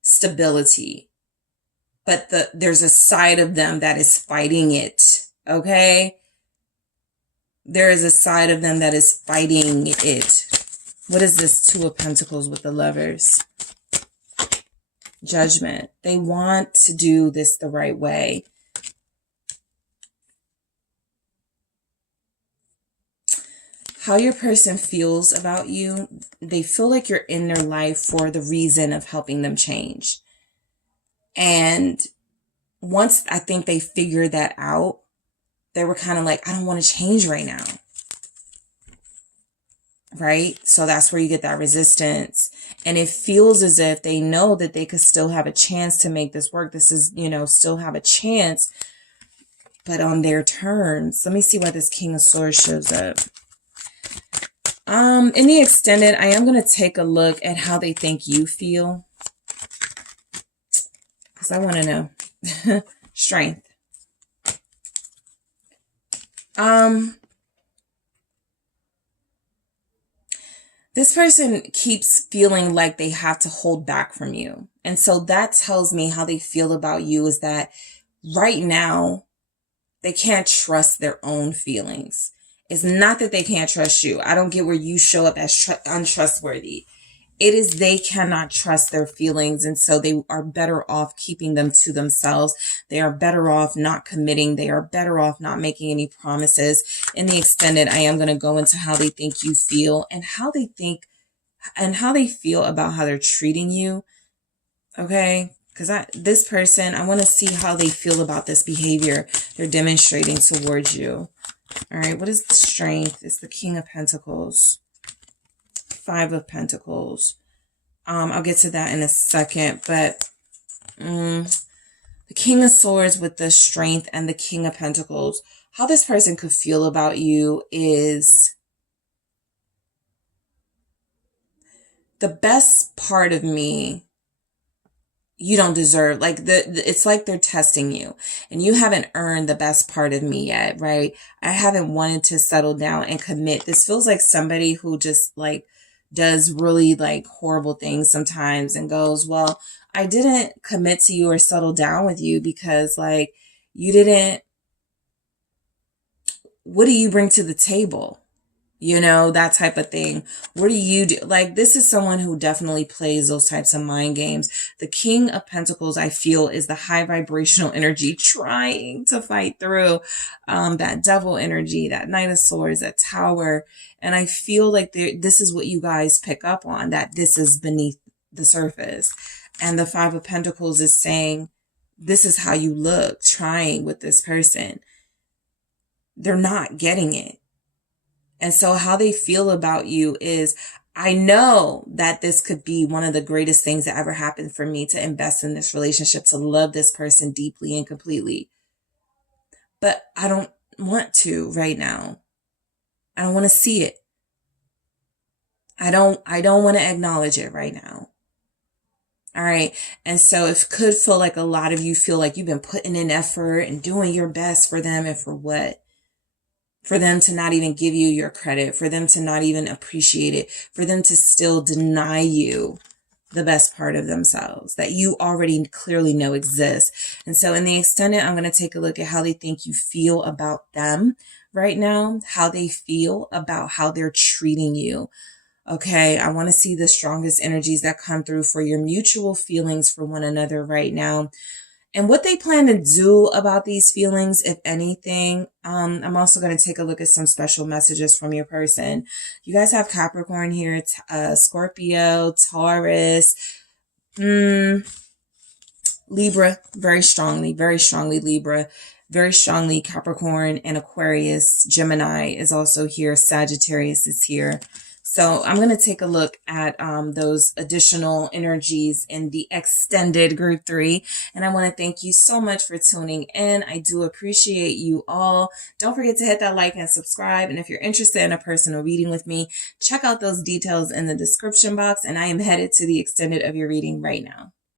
stability. But there's a side of them that is fighting it, okay? There is a side of them that is fighting it. What is this Two of Pentacles with the Lovers? Judgment. They want to do this the right way. How your person feels about you, they feel like you're in their life for the reason of helping them change. And once I think they figured that out, they were kind of like, I don't want to change right now. Right? So that's where you get that resistance. And it feels as if they know that they could still have a chance to make this work. This is, you know, still have a chance, but on their terms. Let me see why this King of Swords shows up. In the extended, I am going to take a look at how they think you feel, because I want to know. Strength. This person keeps feeling like they have to hold back from you. And so that tells me how they feel about you is that right now, they can't trust their own feelings. It's not that they can't trust you. I don't get where you show up as untrustworthy. It is they cannot trust their feelings, and so they are better off keeping them to themselves. They are better off not committing. They are better off not making any promises. In the extended, I am going to go into how they think you feel and how they think and how they feel about how they're treating you. Okay? Because this person, I want to see how they feel about this behavior they're demonstrating towards you. All right, what is the strength? It's the King of Pentacles. Five of Pentacles. I'll get to that in a second, but the King of Swords with the strength and the King of Pentacles. How this person could feel about you is the best part of me you don't deserve. Like it's like they're testing you and you haven't earned the best part of me yet, right? I haven't wanted to settle down and commit. This feels like somebody who just like does really like horrible things sometimes and goes, well, I didn't commit to you or settle down with you because like you didn't, what do you bring to the table? You know, that type of thing. What do you do? Like, this is someone who definitely plays those types of mind games. The King of Pentacles, I feel, is the high vibrational energy trying to fight through that devil energy, that Knight of Swords, that Tower. And I feel like this is what you guys pick up on, that this is beneath the surface. And the Five of Pentacles is saying, this is how you look trying with this person. They're not getting it. And so how they feel about you is, I know that this could be one of the greatest things that ever happened for me to invest in this relationship, to love this person deeply and completely. But I don't want to right now. I don't want to see it. I don't want to acknowledge it right now. All right. And so it could feel like a lot of you feel like you've been putting in effort and doing your best for them, and for what? For them to not even give you your credit, for them to not even appreciate it, for them to still deny you the best part of themselves that you already clearly know exists. And so in the extended, I'm going to take a look at how they think you feel about them right now, how they feel about how they're treating you. Okay, I want to see the strongest energies that come through for your mutual feelings for one another right now. And what they plan to do about these feelings, if anything. I'm also going to take a look at some special messages from your person. You guys have Capricorn here, Scorpio, Taurus, Libra, very strongly Libra, very strongly Capricorn, and Aquarius. Gemini is also here. Sagittarius is here. So I'm going to take a look at those additional energies in the extended group 3. And I want to thank you so much for tuning in. I do appreciate you all. Don't forget to hit that like and subscribe. And if you're interested in a personal reading with me, check out those details in the description box. And I am headed to the extended of your reading right now.